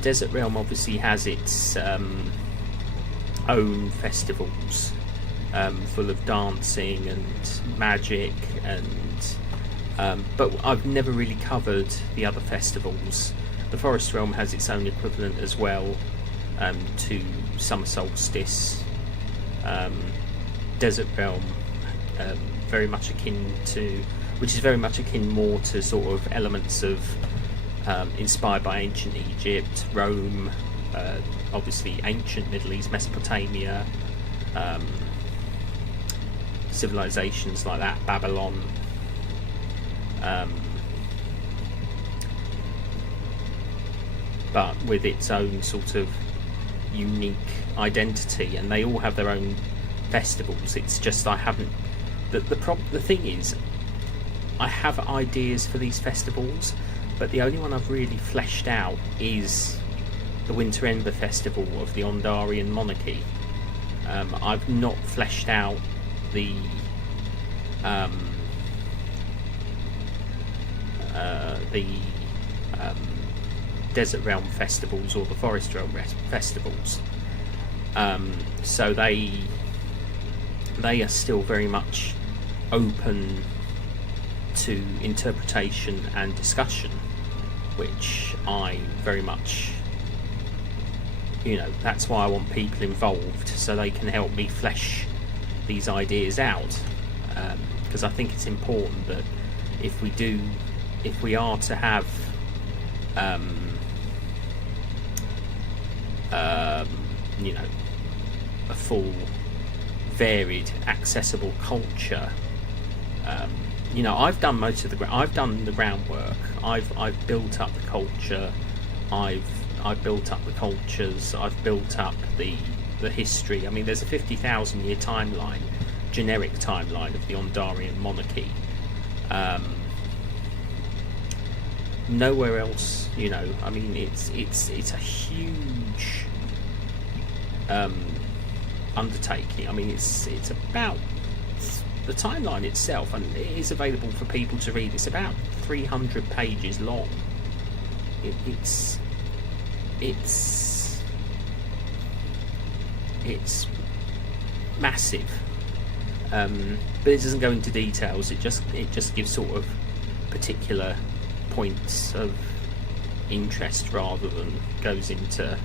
Desert Realm obviously has its own festivals, full of dancing and magic, and but I've never really covered the other festivals. The Forest Realm has its own equivalent as well, to Summer Solstice. Desert Realm, very much akin to, which is very much akin more to sort of elements of inspired by ancient Egypt, Rome, obviously ancient Middle East, Mesopotamia, civilizations like that, Babylon. But with its own sort of unique identity, and they all have their own festivals. It's just I haven't. The thing is, I have ideas for these festivals, but the only one I've really fleshed out is the Winter Ember Festival of the Ondarian monarchy. I've not fleshed out the Desert Realm festivals or the Forest Realm festivals. So they are still very much open to interpretation and discussion, which I very much, that's why I want people involved, so they can help me flesh these ideas out, because I think it's important that if we are to have a full, varied, accessible culture. I've done most of I've done the groundwork. I've built up the culture. I've built up the cultures. I've built up the history. I mean, there's a 50,000 year timeline, generic timeline of the Ondarian monarchy. Nowhere else, I mean, it's a huge undertaking. I mean, it's about the timeline itself, and it is available for people to read. It's about 300 pages long. It's massive, but it doesn't go into details. It just gives sort of particular points of interest rather than goes into,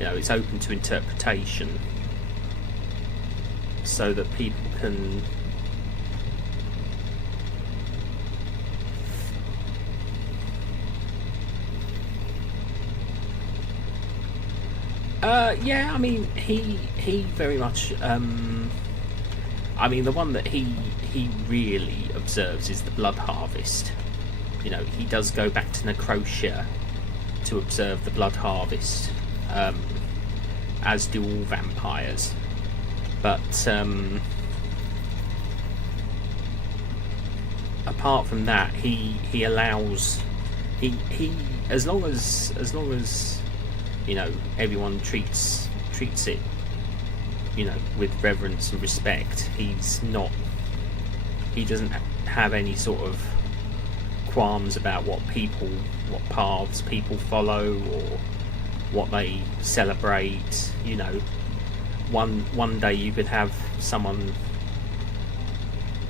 it's open to interpretation, so that people can I mean, he very much I mean, the one that he really observes is the blood harvest. He does go back to Necrotia to observe the blood harvest, as do all vampires. But apart from that, he allows he as long as everyone treats it with reverence and respect. He doesn't have any sort of qualms about what paths people follow or what they celebrate. One day you could have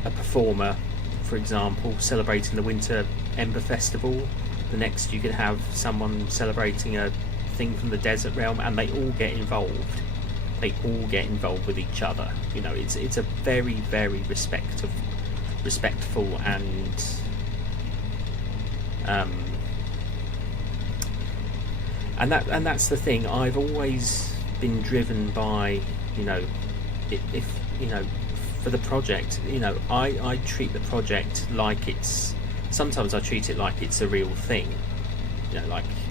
a performer, for example, celebrating the Winter Ember Festival. The next you could have someone celebrating a thing from the Desert Realm, and they all get involved. They all get involved with each other. It's a very, very respectful and that's the thing. I've always been driven by, for the project, I treat the project like sometimes I treat it like it's a real thing,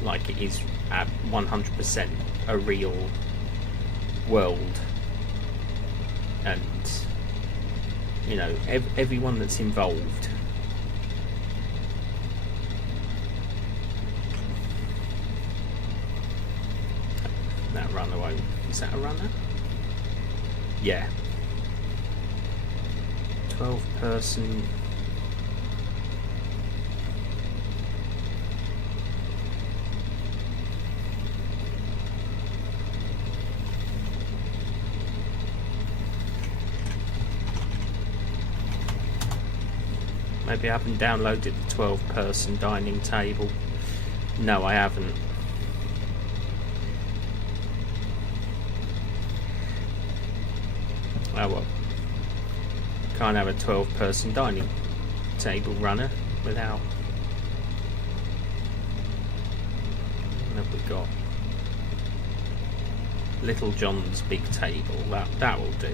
like it is at 100% a real world, and everyone that's involved. That runner won't. Is that a runner? Yeah. 12-person. Maybe I haven't downloaded the 12-person dining table. No, I haven't. Oh well. Can't have a 12-person dining table runner without. What have we got? Little John's big table. That will do.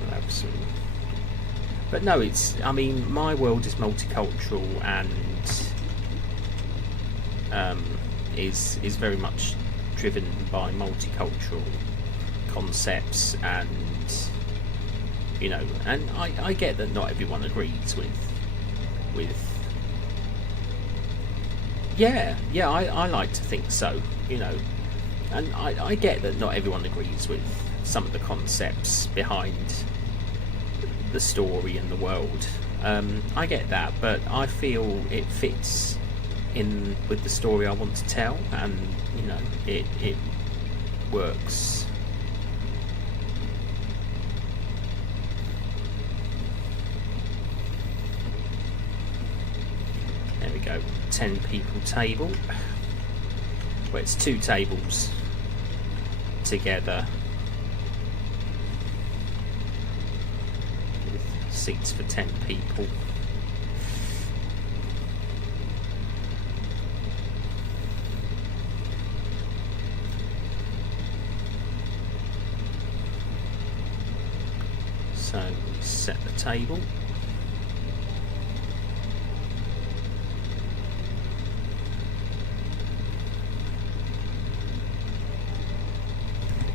We'll have some. But no, my world is multicultural and is very much driven by multicultural concepts, and and I get that not everyone agrees with I like to think so, and I get that not everyone agrees with some of the concepts behind the story and the world. I get that, but I feel it fits in with the story I want to tell, and it works. There we go. 10 people table. Well, it's 2 tables together. Seats for 10 people. So set the table.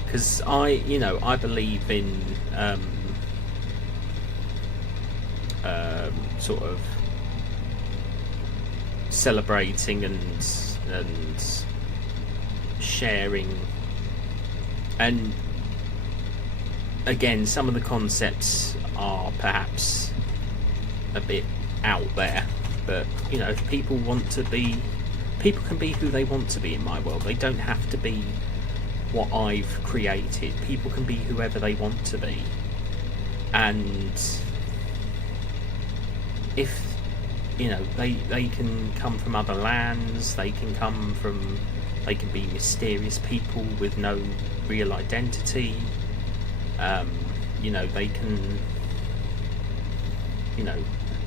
Because I believe in sort of celebrating and sharing, and again, some of the concepts are perhaps a bit out there, but if people can be who they want to be in my world. They don't have to be what I've created. People can be whoever they want to be, and if they can come from other lands, they can be mysterious people with no real identity, they can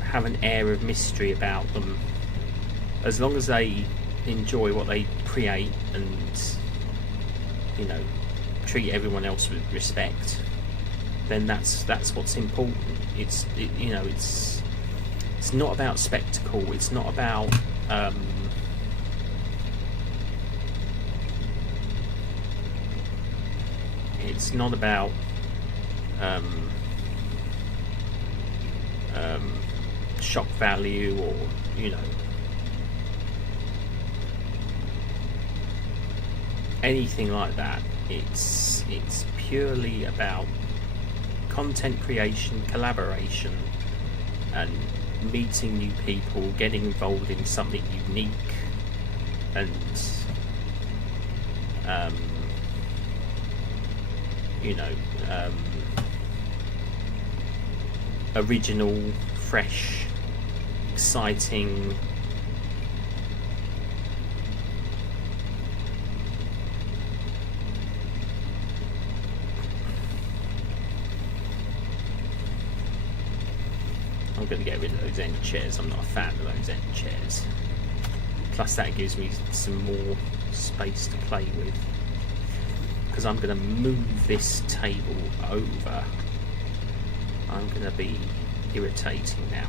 have an air of mystery about them, as long as they enjoy what they create and treat everyone else with respect, then that's what's important. It's not about spectacle. It's not about It's not about shock value or, you know, anything like that. It's purely about content creation, collaboration, and meeting new people, getting involved in something unique, and you know, original, fresh, exciting. I'm going to get rid of those end chairs. I'm not a fan of those end chairs. Plus that gives me some more space to play with. Because I'm going to move this table over. I'm going to be irritating now.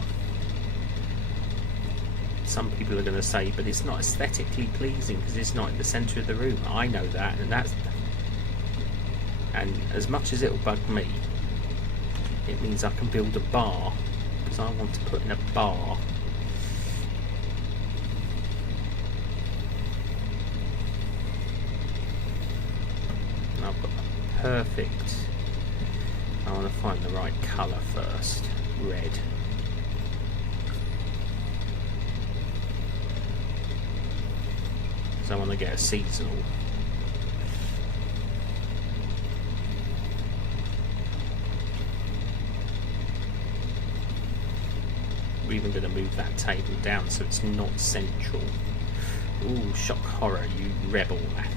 Some people are going to say, but it's not aesthetically pleasing because it's not in the centre of the room. I know that, and as much as it'll bug me, it means I can build a bar, because I want to put in a bar. And I've got the perfect. I want to find the right colour first. Red. Because I want to get a seasonal. We're even going to move that table down so it's not central. Ooh, shock horror, you rebel, Matthew.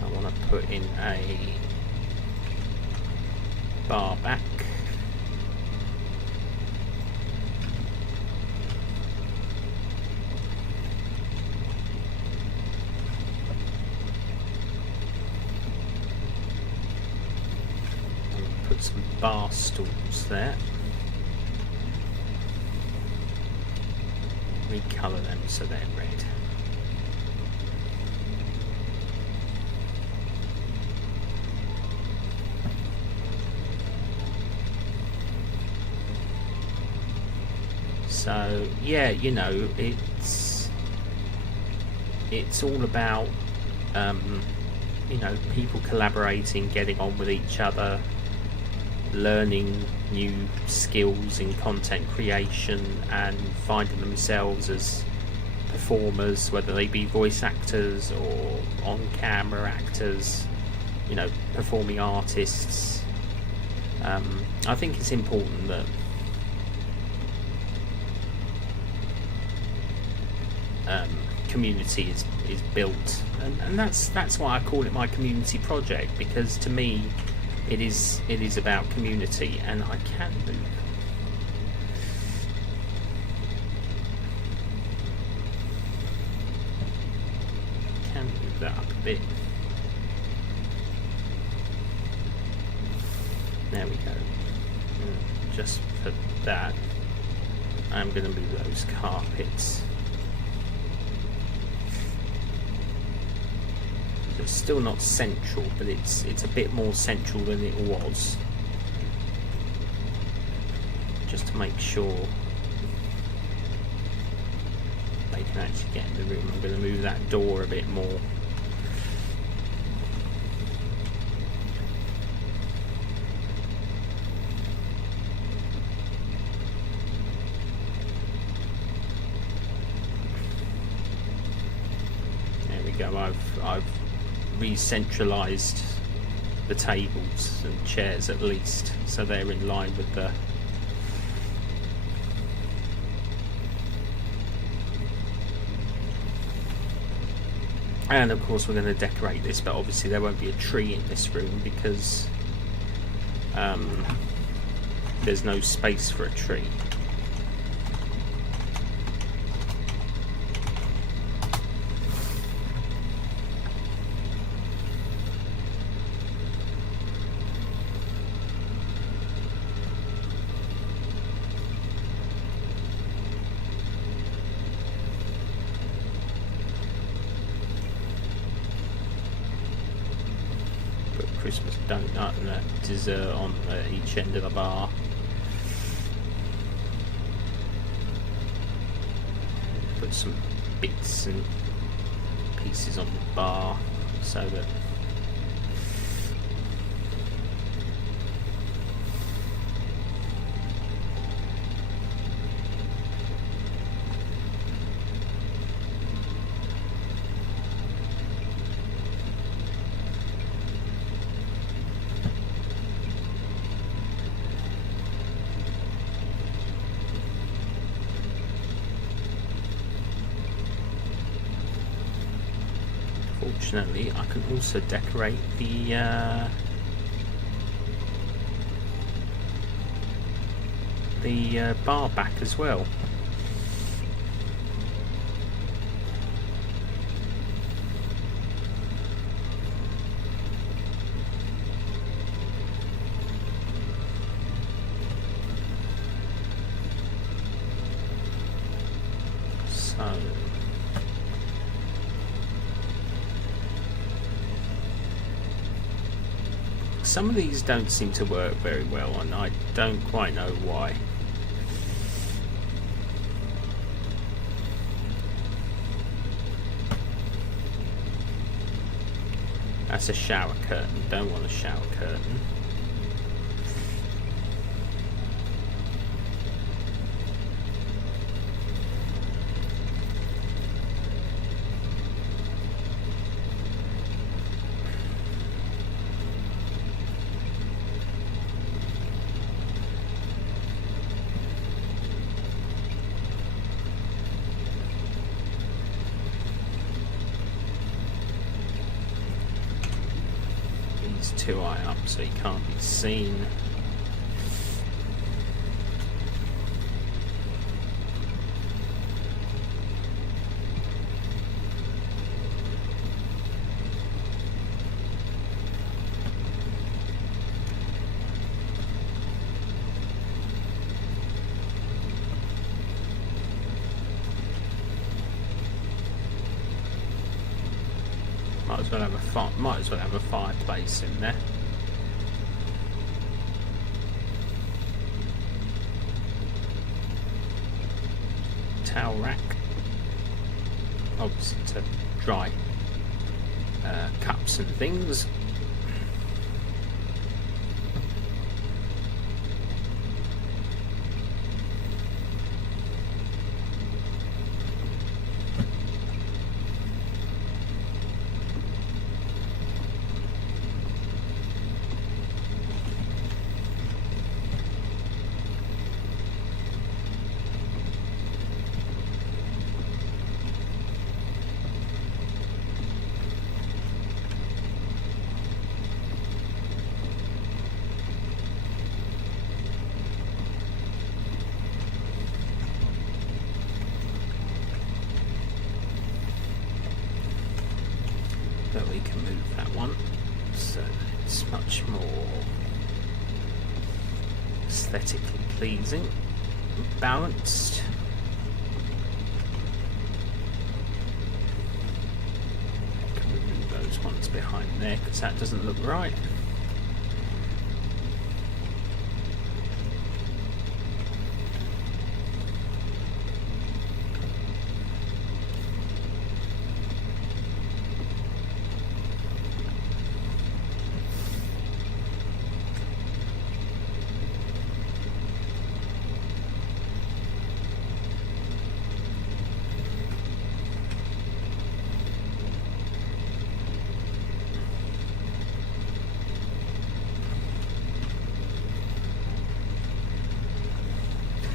I want to put in a bar back. Put some bar stools there. Recolour them so they're red. So yeah, you know, it's all about you know, people collaborating, getting on with each other, learning new skills in content creation, and finding themselves as performers, whether they be voice actors or on-camera actors, you know, performing artists. I think it's important that community is built, and that's why I call it my community project, because to me it is about community. And I can move that up a bit. There we go. Just for that, I'm going to move those carpets. It's still not central, but it's a bit more central than it was. Just to make sure they can actually get in the room. I'm going to move that door a bit more. There we go. I've re-centralised the tables and chairs at least, so they're in line with the and of course we're going to decorate this, but obviously there won't be a tree in this room because there's no space for a tree. donut and a dessert on each end of the bar. Put some bits and pieces on the bar so that fortunately I can also decorate the bar back as well. So some of these don't seem to work very well, and I don't quite know why. That's a shower curtain. Don't want a shower curtain. Too high up so he can't be seen. Might as well have a fireplace in there. Towel rack, obviously to dry cups and things. But we can move that one so that it's much more aesthetically pleasing, balanced. Can remove those ones behind there because that doesn't look right.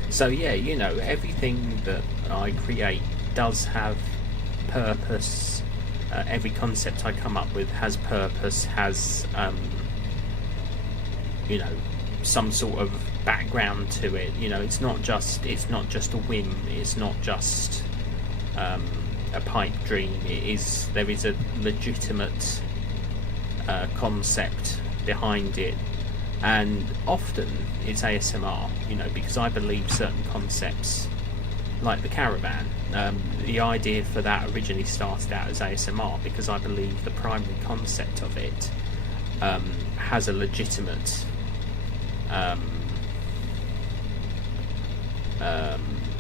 So yeah, you know, everything that I create does have purpose. Every concept I come up with has purpose, has you know, some sort of background to it. You know, it's not just a whim. It's not just a pipe dream. There is a legitimate concept behind it. And often it's ASMR, you know, because I believe certain concepts, like the caravan, the idea for that originally started out as ASMR because I believe the primary concept of it has a legitimate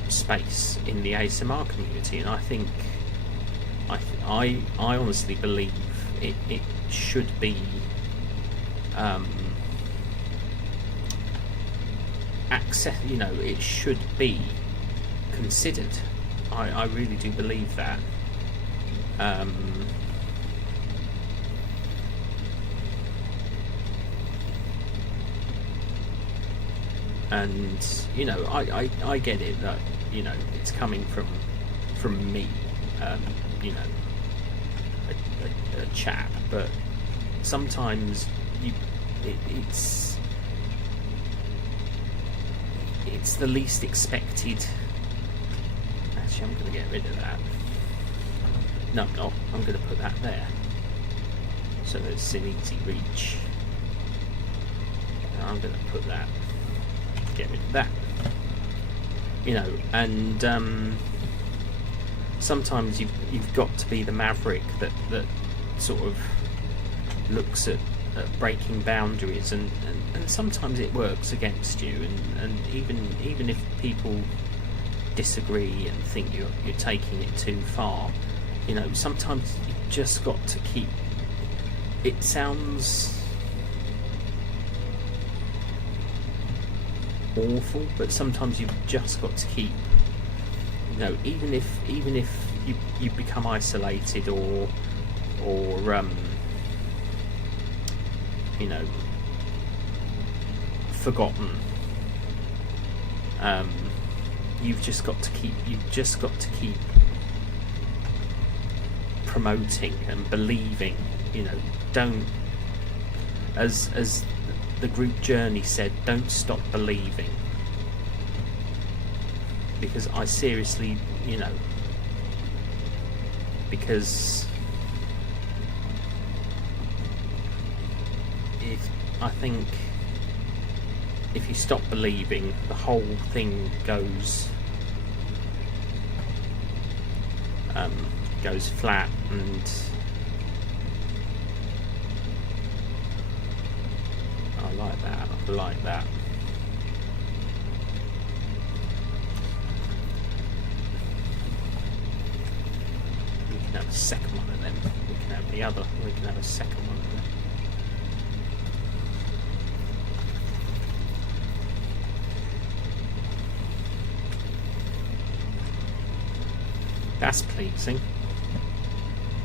space in the ASMR community, and I think I honestly believe it should be it should be considered. I really do believe that. And I get it that it's coming from me, a chap, but sometimes it's the least expected. Actually, I'm going to get rid of that. No, I'm going to put that there, so that it's in easy reach. I'm going to put that. Get rid of that. And sometimes you've got to be the maverick that sort of looks at breaking boundaries, and sometimes it works against you, and even if people disagree and think you're taking it too far, sometimes you've just got to keep. It sounds awful, but sometimes you've just got to keep, even if you become isolated or forgotten, you've just got to keep promoting and believing. Don't, as the group Journey said, don't stop believing, because I seriously, because I think if you stop believing, the whole thing goes flat, and I like that. We can have a second one, and then we can have the other. We can have a second one. That's pleasing.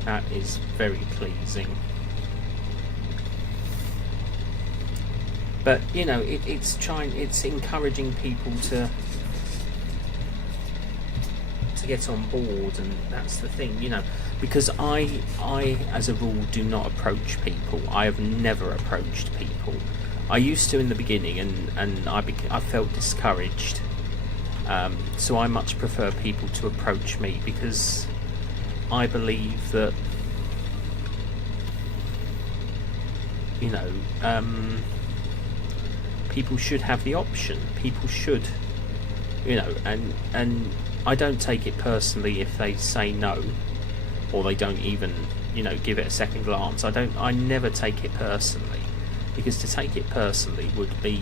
That is very pleasing. But it's encouraging people to get on board, and that's the thing, because I as a rule do not approach people. I have never approached people. I used to in the beginning, and I felt discouraged. So I much prefer people to approach me, because I believe that people should have the option. People should, and I don't take it personally if they say no, or they don't even, give it a second glance. I never take it personally, because to take it personally would be,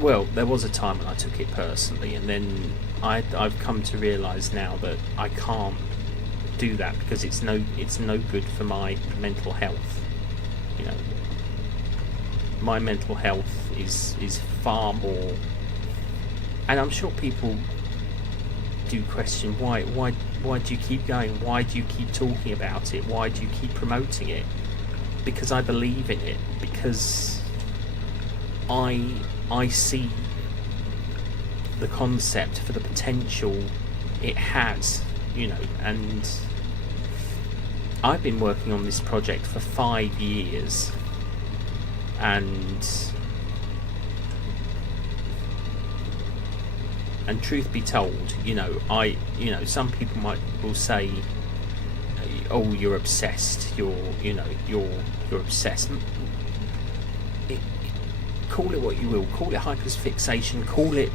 well, there was a time when I took it personally, and then I've come to realise now that I can't do that, because it's no good for my mental health. My mental health is far more, and I'm sure people do question why do you keep going? Why do you keep talking about it? Why do you keep promoting it? Because I believe in it, because I see the concept for the potential it has, and I've been working on this project for 5 years, and truth be told, some people will say, oh, you're obsessed, you're obsessed. Call it what you will, call it hyperfixation, call it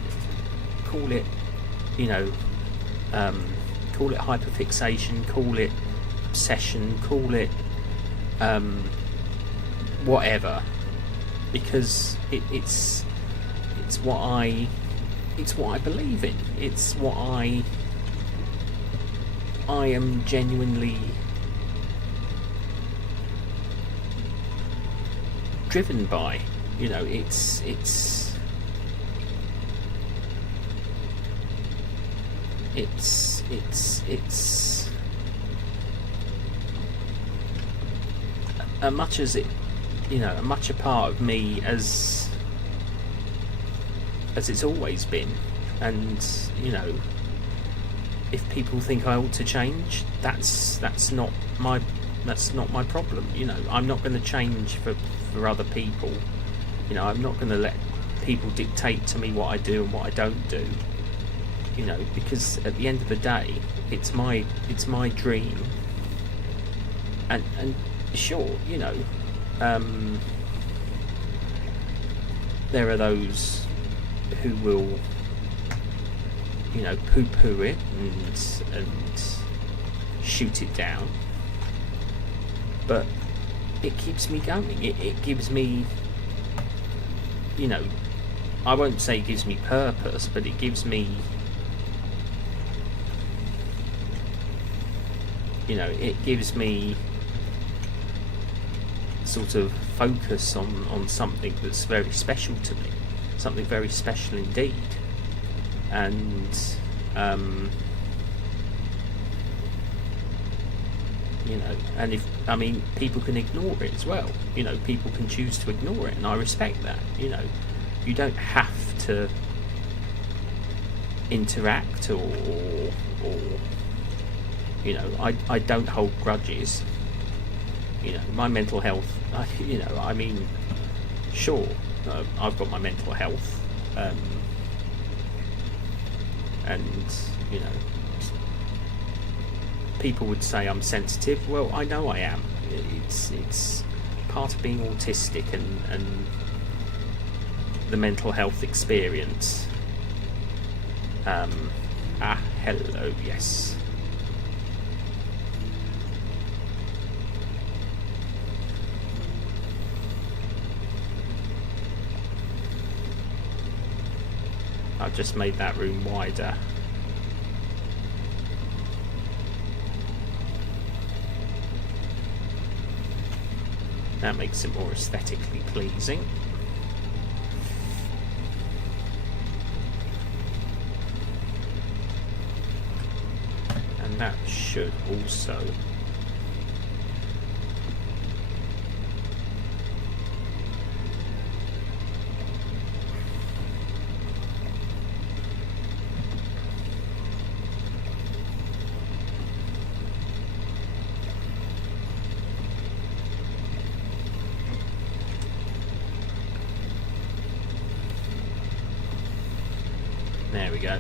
call it hyperfixation, call it obsession, call it whatever, because it's what I believe in. It's what I am genuinely driven by. You know, it's as much as it, you know, a much a part of me as it's always been. And you know, if people think I ought to change, that's not my problem. You know, I'm not going to change for other people. You know, I'm not going to let people dictate to me what I do and what I don't do. You know, because at the end of the day, it's my dream. And sure, you know, there are those who will, you know, poo-poo it and shoot it down. But it keeps me going. It gives me, you know, I won't say it gives me purpose, but it gives me, you know, it gives me sort of focus on something that's very special to me, something very special indeed. And you know, and if, I mean, people can ignore it as well. You know, people can choose to ignore it, and I respect that. You know, you don't have to interact or you know, I don't hold grudges. You know, my mental health, you know, I mean, sure, I've got my mental health, and you know, people would say I'm sensitive. Well, I know I am. It's part of being autistic and the mental health experience. Hello, yes. I've just made that room wider. That makes it more aesthetically pleasing. And that should also there we go.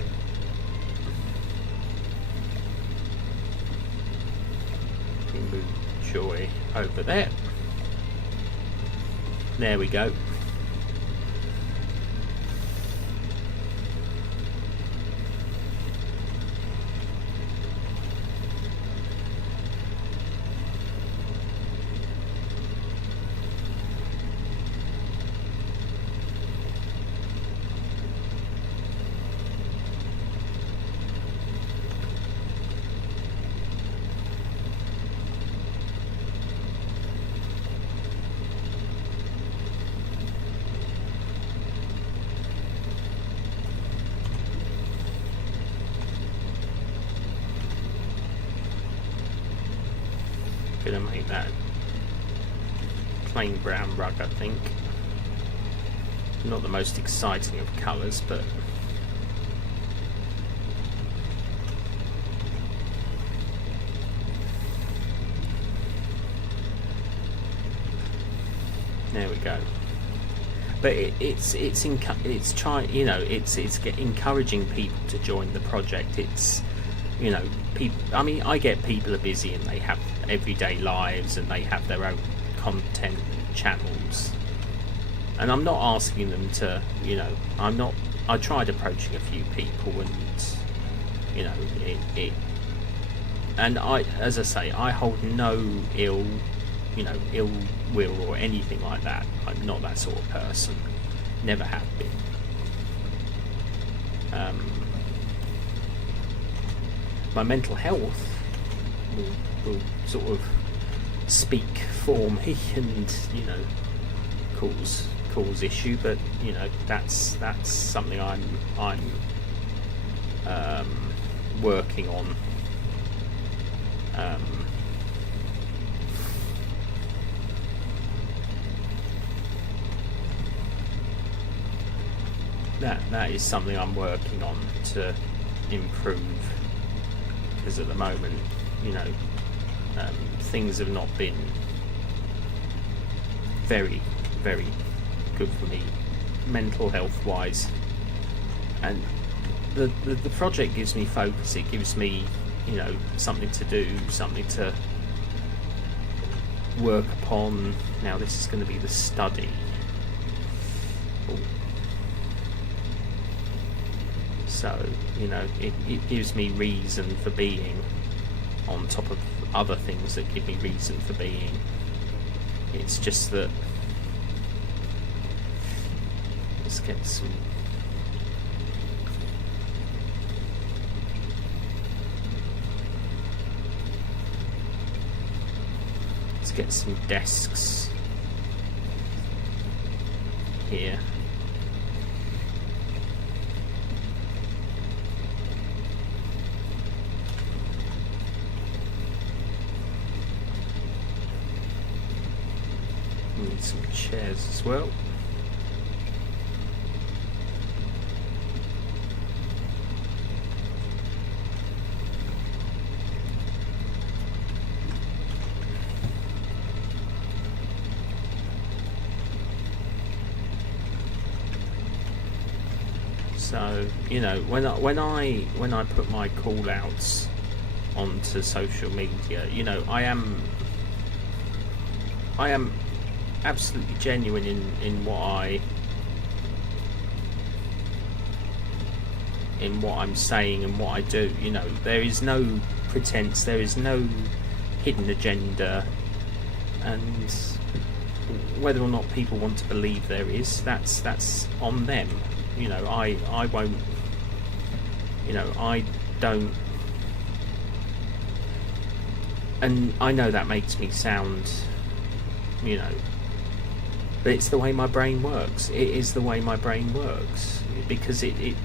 We move Joy over there. There we go. Gonna make that plain brown rug, I think. Not the most exciting of colours, but there we go. But it's trying, you know, it's encouraging people to join the project. It's, you know, people. I mean, I get people are busy and they have everyday lives and they have their own content channels, and I'm not asking them to, you know, I tried approaching a few people, and you know, and as I say, I hold no ill will or anything like that. I'm not that sort of person. Never have been. My mental health will sort of speak for me and cause issue, but that's something I'm working on. That is something I'm working on to improve, because at the moment, things have not been very, very good for me, mental health wise. And the project gives me focus. It gives me, something to do, something to work upon. Now this is going to be the study. So, it gives me reason for being, on top of other things that give me reason for being. It's just that, let's get some, desks here. Need some chairs as well. So when I put my call outs onto social media, I am absolutely genuine in what I'm saying and what I do. There is no pretense, there is no hidden agenda, and whether or not people want to believe there is, that's on them. I won't, I don't, and I know that makes me sound, but it's the way my brain works. It is the way my brain works, because it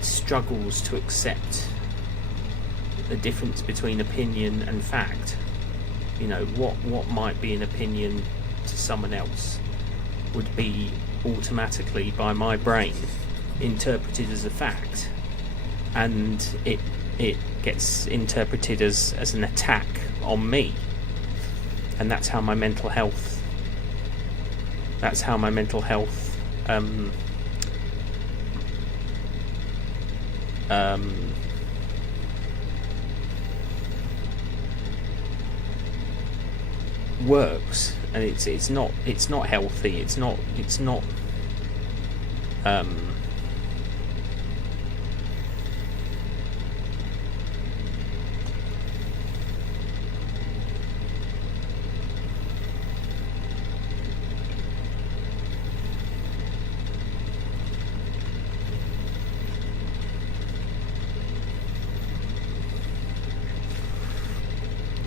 struggles to accept the difference between opinion and fact. What might be an opinion to someone else would be automatically, by my brain, interpreted as a fact, and it gets interpreted as an attack on me. And that's how my mental health works. And it's not healthy. It's not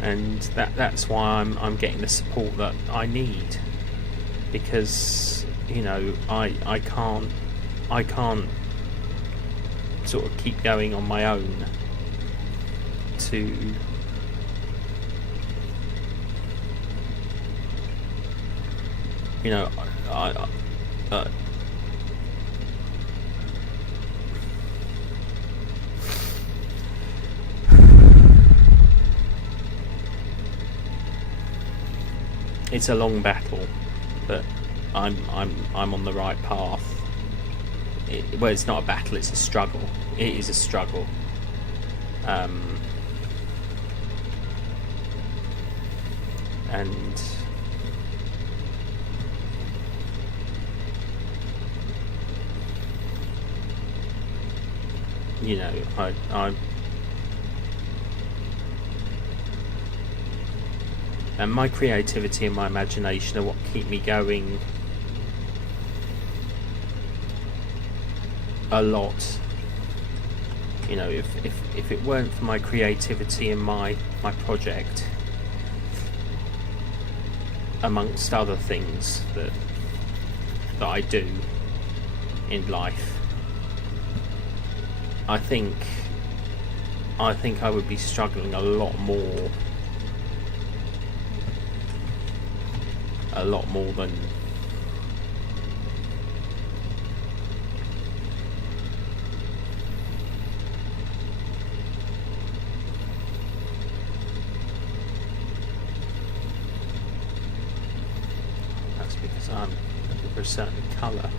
and that's why I'm getting the support that I need, because I can't sort of keep going on my own to it's a long battle, but I'm on the right path. Well, it's not a battle; it's a struggle. It is a struggle. And you know, I and my creativity and my imagination are what keep me going a lot. You know, if it weren't for my creativity and my project, amongst other things that I do in life, I think I would be struggling a lot more than that's because I'm looking for a certain colour.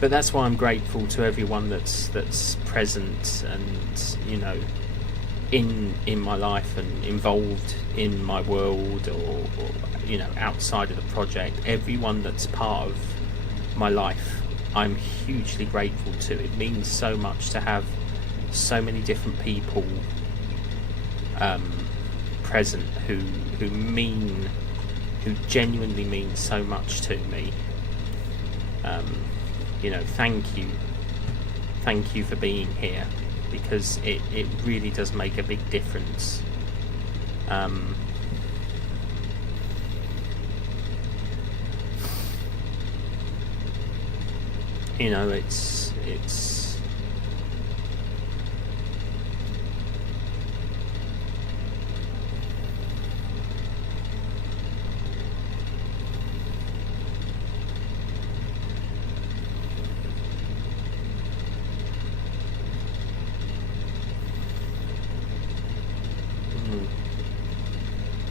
But that's why I'm grateful to everyone that's present and, you know, in my life and involved in my world, or you know, outside of the project. Everyone that's part of my life, I'm hugely grateful to. It means so much to have so many different people present who genuinely mean so much to me. You know, thank you for being here, because it really does make a big difference. You know, it's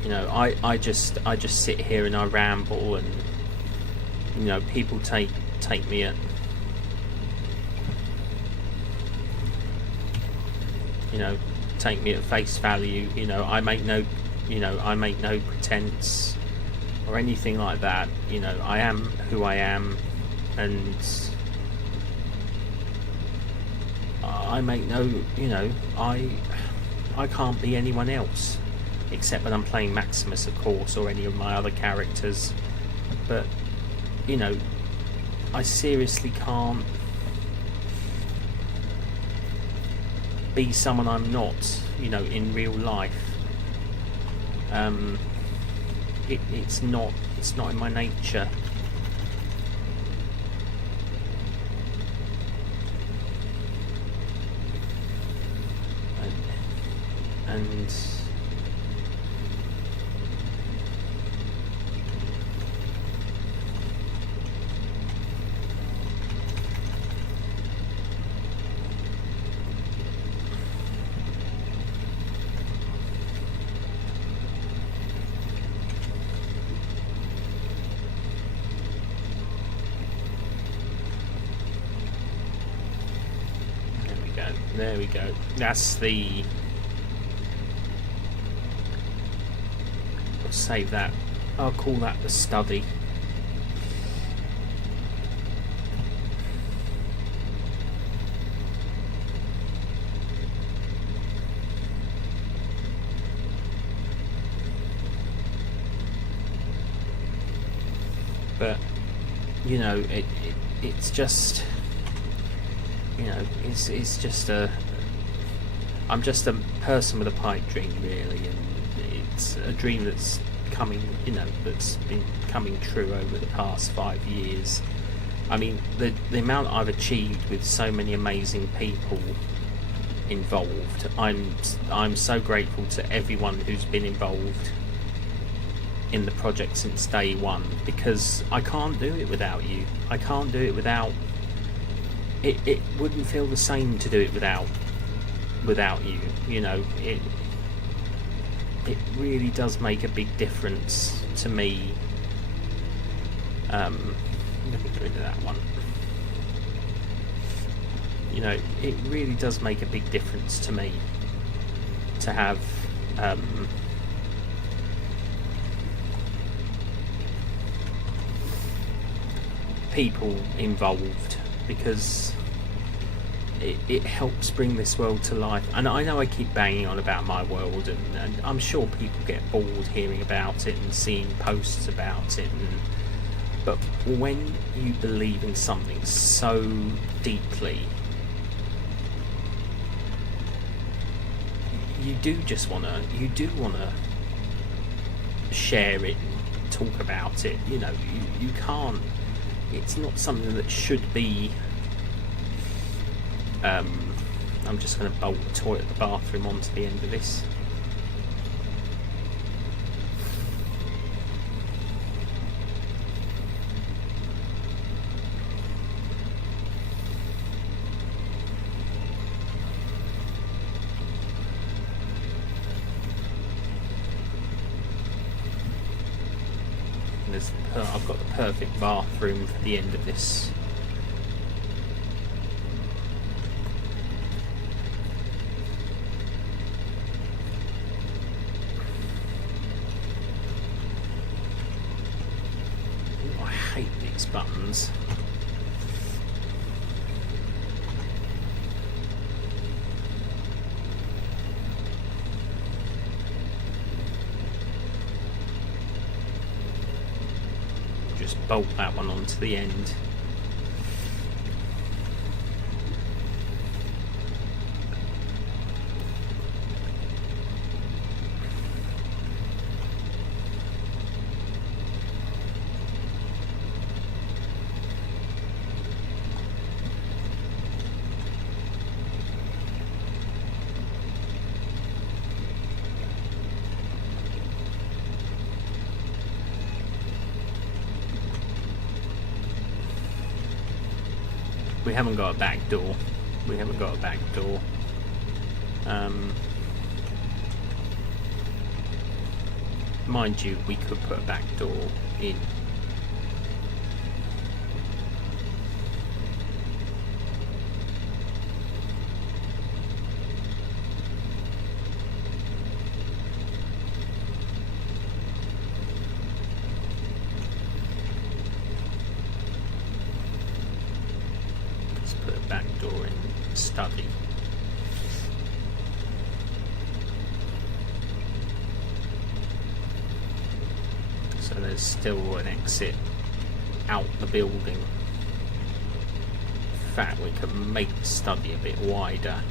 you know, I just sit here and I ramble, and you know, people take me at, you know, take me at face value. You know, I make no pretense or anything like that. You know, I am who I am, and I make no, you know, I can't be anyone else, except when I'm playing Maximus, of course, or any of my other characters. But you know, I seriously can't be someone I'm not, you know, in real life. It's not in my nature. And there we go. That's the... I'll save that. I'll call that the study. But you know, it's just, you know, it's just I'm just a person with a pipe dream, really, and it's a dream that's coming, you know, that's been coming true over the past 5 years. I mean, the amount I've achieved with so many amazing people involved, I'm so grateful to everyone who's been involved in the project since day one, because I can't do it without you. I can't do it without it wouldn't feel the same to do it without you. You know, it really does make a big difference to me Let me get rid of that one. You know, it really does make a big difference to me to have people involved, because it helps bring this world to life. And I know I keep banging on about my world, and I'm sure people get bored hearing about it and seeing posts about it, but when you believe in something so deeply, you do want to share it and talk about it. You know, you can't, it's not something that should be I'm just going to bolt the toilet and the bathroom onto the end of this. I've got the perfect bathroom for the end of this. Ooh, I hate these buttons. Bolt that one onto the end. We haven't got a back door. Mind you, we could put a back door in. Back door in study. So there's still an exit out the building. In fact, we could make the study a bit wider.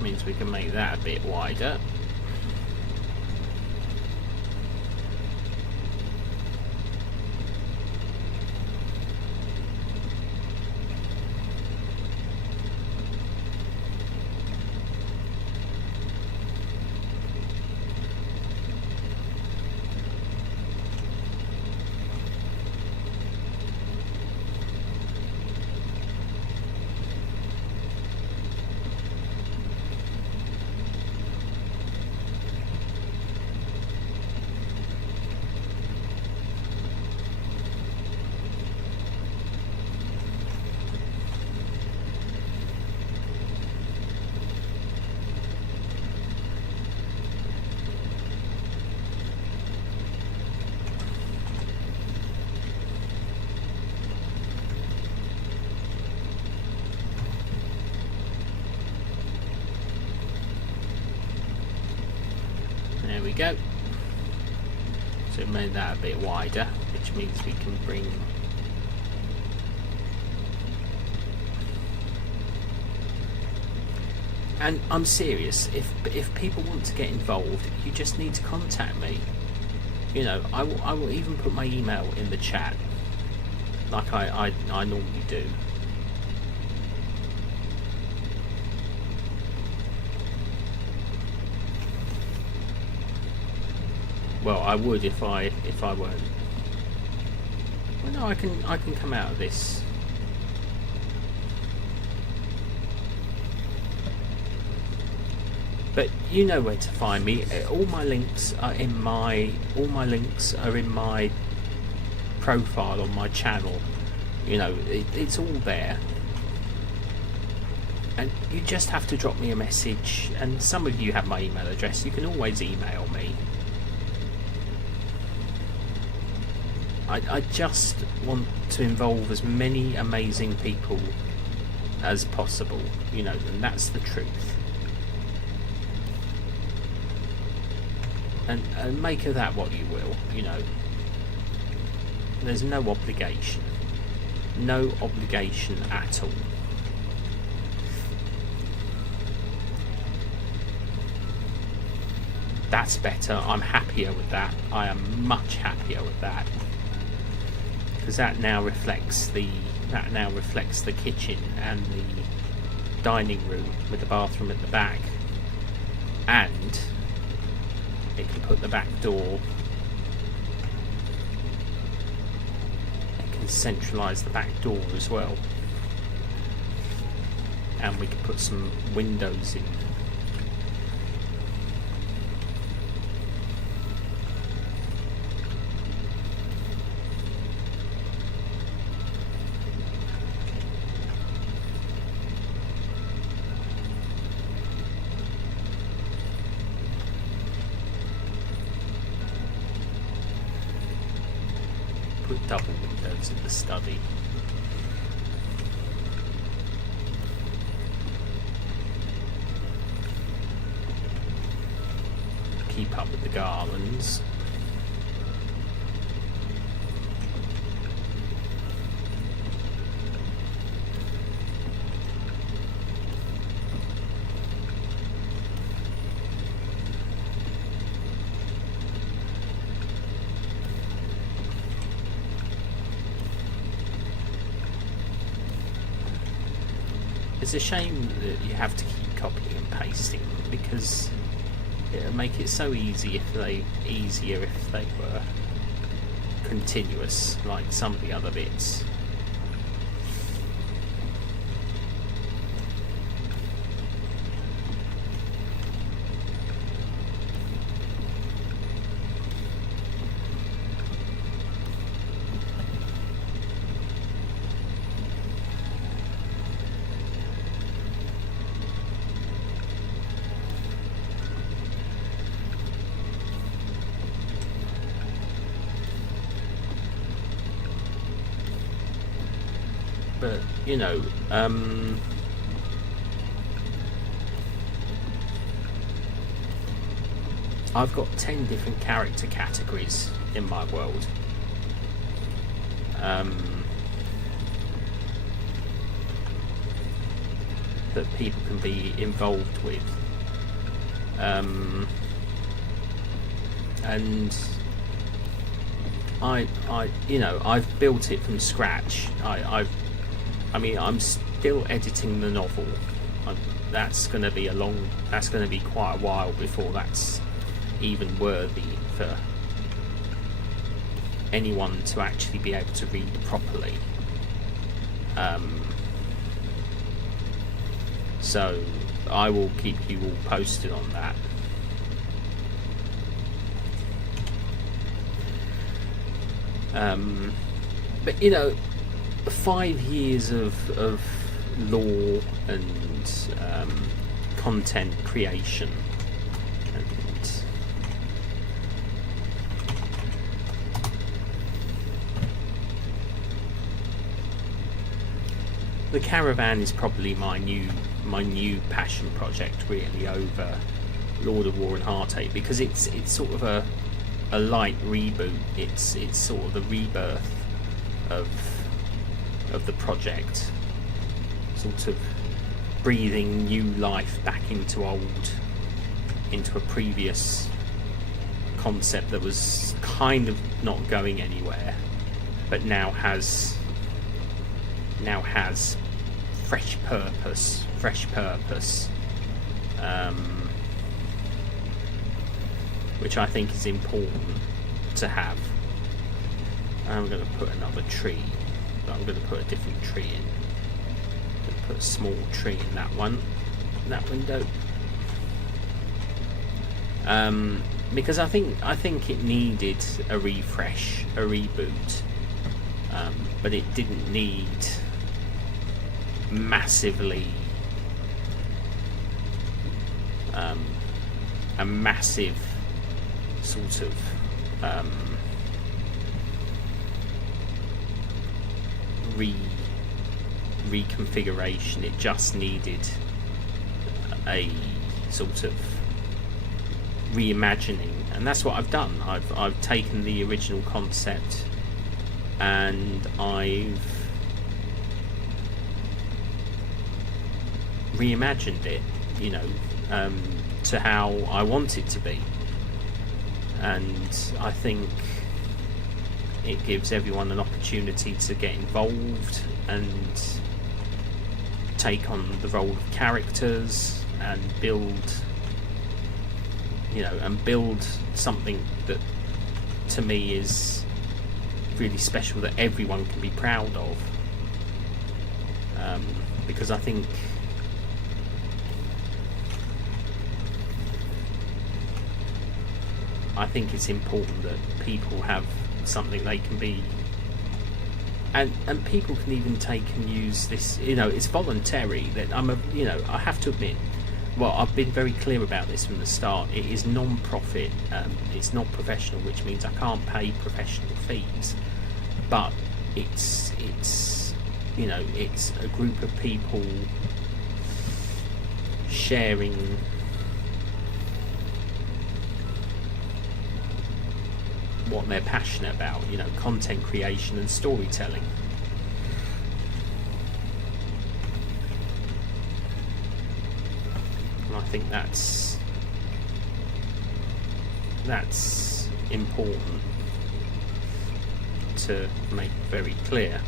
Means we can make that a bit wider. There we go. So it made that a bit wider, which means we can bring and I'm serious, if people want to get involved, you just need to contact me. You know, I will even put my email in the chat, like I normally do. Well, I would if I weren't. Well, no, I can come out of this. But you know where to find me. All my links are in my profile on my channel. You know, it's all there. And you just have to drop me a message. And some of you have my email address. You can always email me. I just want to involve as many amazing people as possible. You know, and that's the truth. And make of that what you will, you know. There's no obligation. No obligation at all. That's better. I'm happier with that. I am much happier with that. Because that now reflects the kitchen and the dining room with the bathroom at the back. And it can put the back door, it can centralise the back door as well, and we can put some windows in. Put double windows in the study. Keep up with the garlands. It's a shame that you have to keep copying and pasting, because it would make it so easier if they were continuous, like some of the other bits. But, you know, I've got 10 different character categories in my world. That people can be involved with. And I've built it from scratch. I mean, I'm still editing the novel. That's going to be quite a while before that's even worthy for anyone to actually be able to read properly. So I will keep you all posted on that. But you know, 5 years of lore and content creation, and the caravan is probably my new passion project, really, over Lord of War and Heartache, because it's sort of a light reboot. It's sort of the rebirth of the project, sort of breathing new life back into a previous concept that was kind of not going anywhere, but now has fresh purpose, which I think is important to have. I'm going to put another tree, but I'm going to put a different tree in. I'm going to put a small tree in that window. Because I think it needed a refresh, a reboot, but it didn't need massively a massive sort of reconfiguration. It just needed a sort of reimagining, and that's what I've done. I've taken the original concept and I've reimagined it, you know, to how I want it to be, and I think it gives everyone an opportunity to get involved and take on the role of characters and build something that to me is really special, that everyone can be proud of, because I think it's important that people have something they can be, and people can even take and use this, you know, it's voluntary. That I have to admit, well, I've been very clear about this from the start. It is non-profit, it's not professional, which means I can't pay professional fees, but it's you know, it's a group of people sharing what they're passionate about, you know, content creation and storytelling. And I think that's important to make very clear.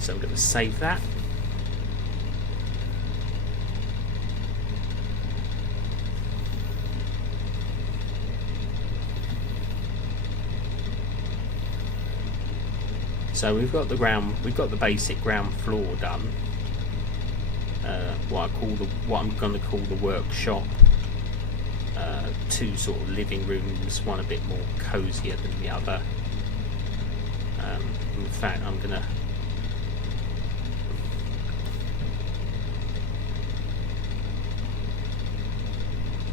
So I'm going to save that. So we've got the basic ground floor done. What I'm going to call the workshop. Two sort of living rooms, one a bit more cosier than the other. In fact, I'm going to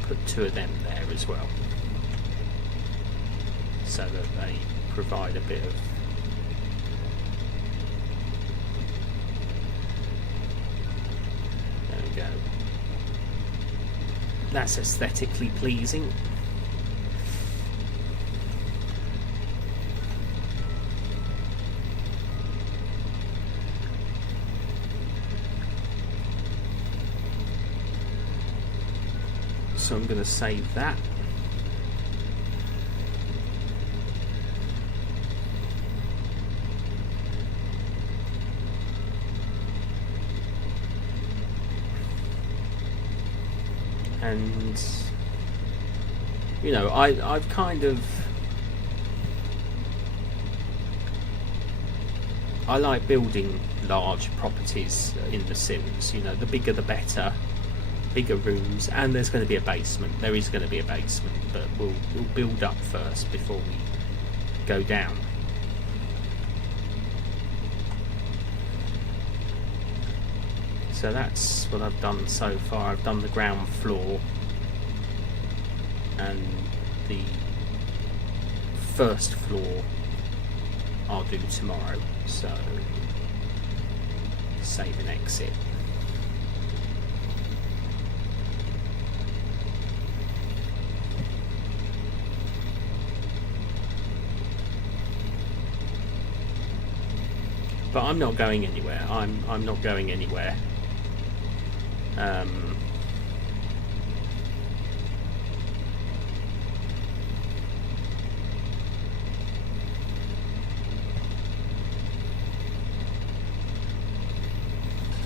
put two of them there as well, so that they provide a bit of there we go. That's aesthetically pleasing. So I'm going to save that. And you know, I've kind of, I like building large properties in The Sims. You know, the bigger the better. Bigger rooms, and there's going to be a basement. There is going to be a basement, but we'll build up first before we go down. So that's what I've done so far. I've done the ground floor. and the first floor I'll do tomorrow. So save and exit. But I'm not going anywhere. I'm not going anywhere.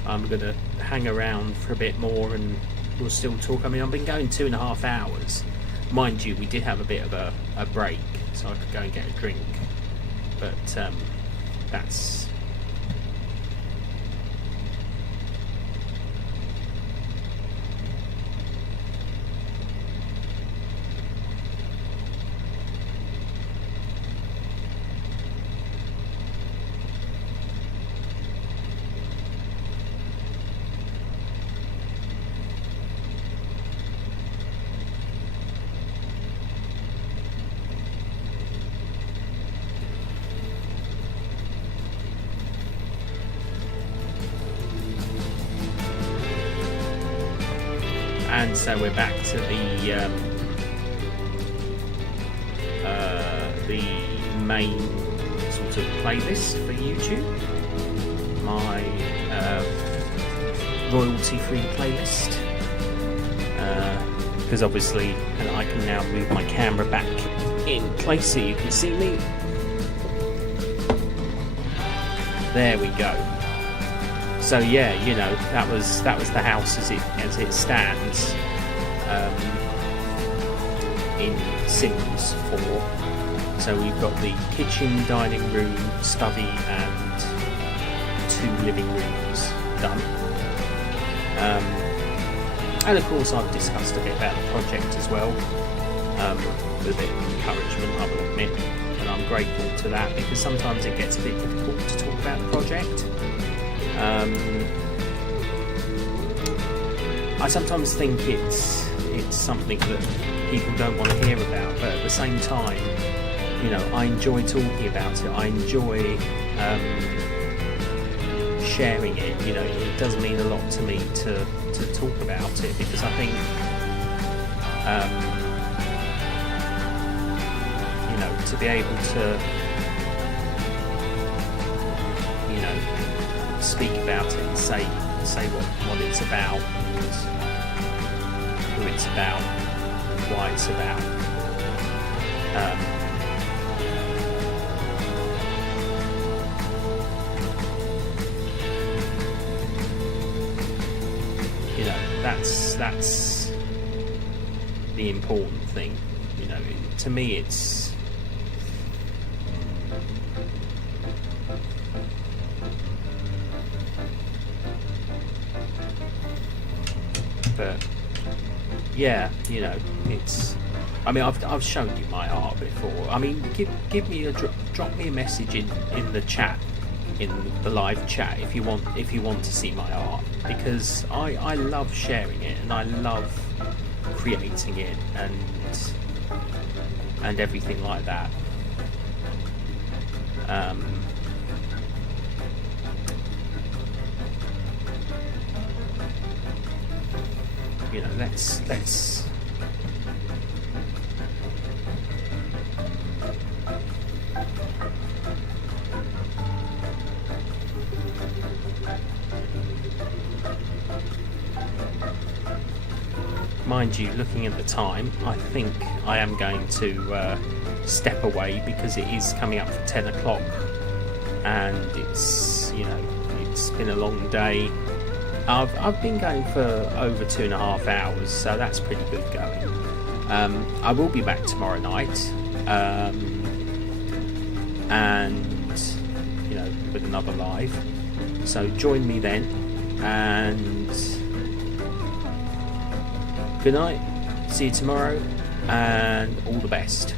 I'm gonna hang around for a bit more, and we'll still talk. I mean, I've been going 2.5 hours. Mind you, we did have a bit of a break, so I could go and get a drink. But that's. And so we're back to the main sort of playlist for YouTube, my royalty-free playlist, because obviously, and I can now move my camera back in place so you can see me. There we go. So yeah, you know, that was the house as it stands in Sims 4. So we've got the kitchen, dining room, study, and 2 living rooms done. And of course, I've discussed a bit about the project as well, with a bit of encouragement, I will admit, and I'm grateful to that, because sometimes it gets a bit difficult to talk about the project. I sometimes think it's something that people don't want to hear about, but at the same time, you know, I enjoy talking about it. I enjoy sharing it. You know, it does mean a lot to me to talk about it, because I think you know, to be able to, you know, speak about it and say what it's about, who it's about, why it's about. You know, that's the important thing. You know, to me, it's. But yeah, you know, it's. I mean, I've shown you my art before. I mean, give me drop me a message in the chat, in the live chat, if you want to see my art, because I love sharing it, and I love creating it, and everything like that. You know, let's mind you, looking at the time, I think I am going to step away, because it is coming up for 10 o'clock, and it's, you know, it's been a long day. I've been going for over 2.5 hours, so that's pretty good going. I will be back tomorrow night, and you know, with another live. So join me then, and good night. See you tomorrow, and all the best.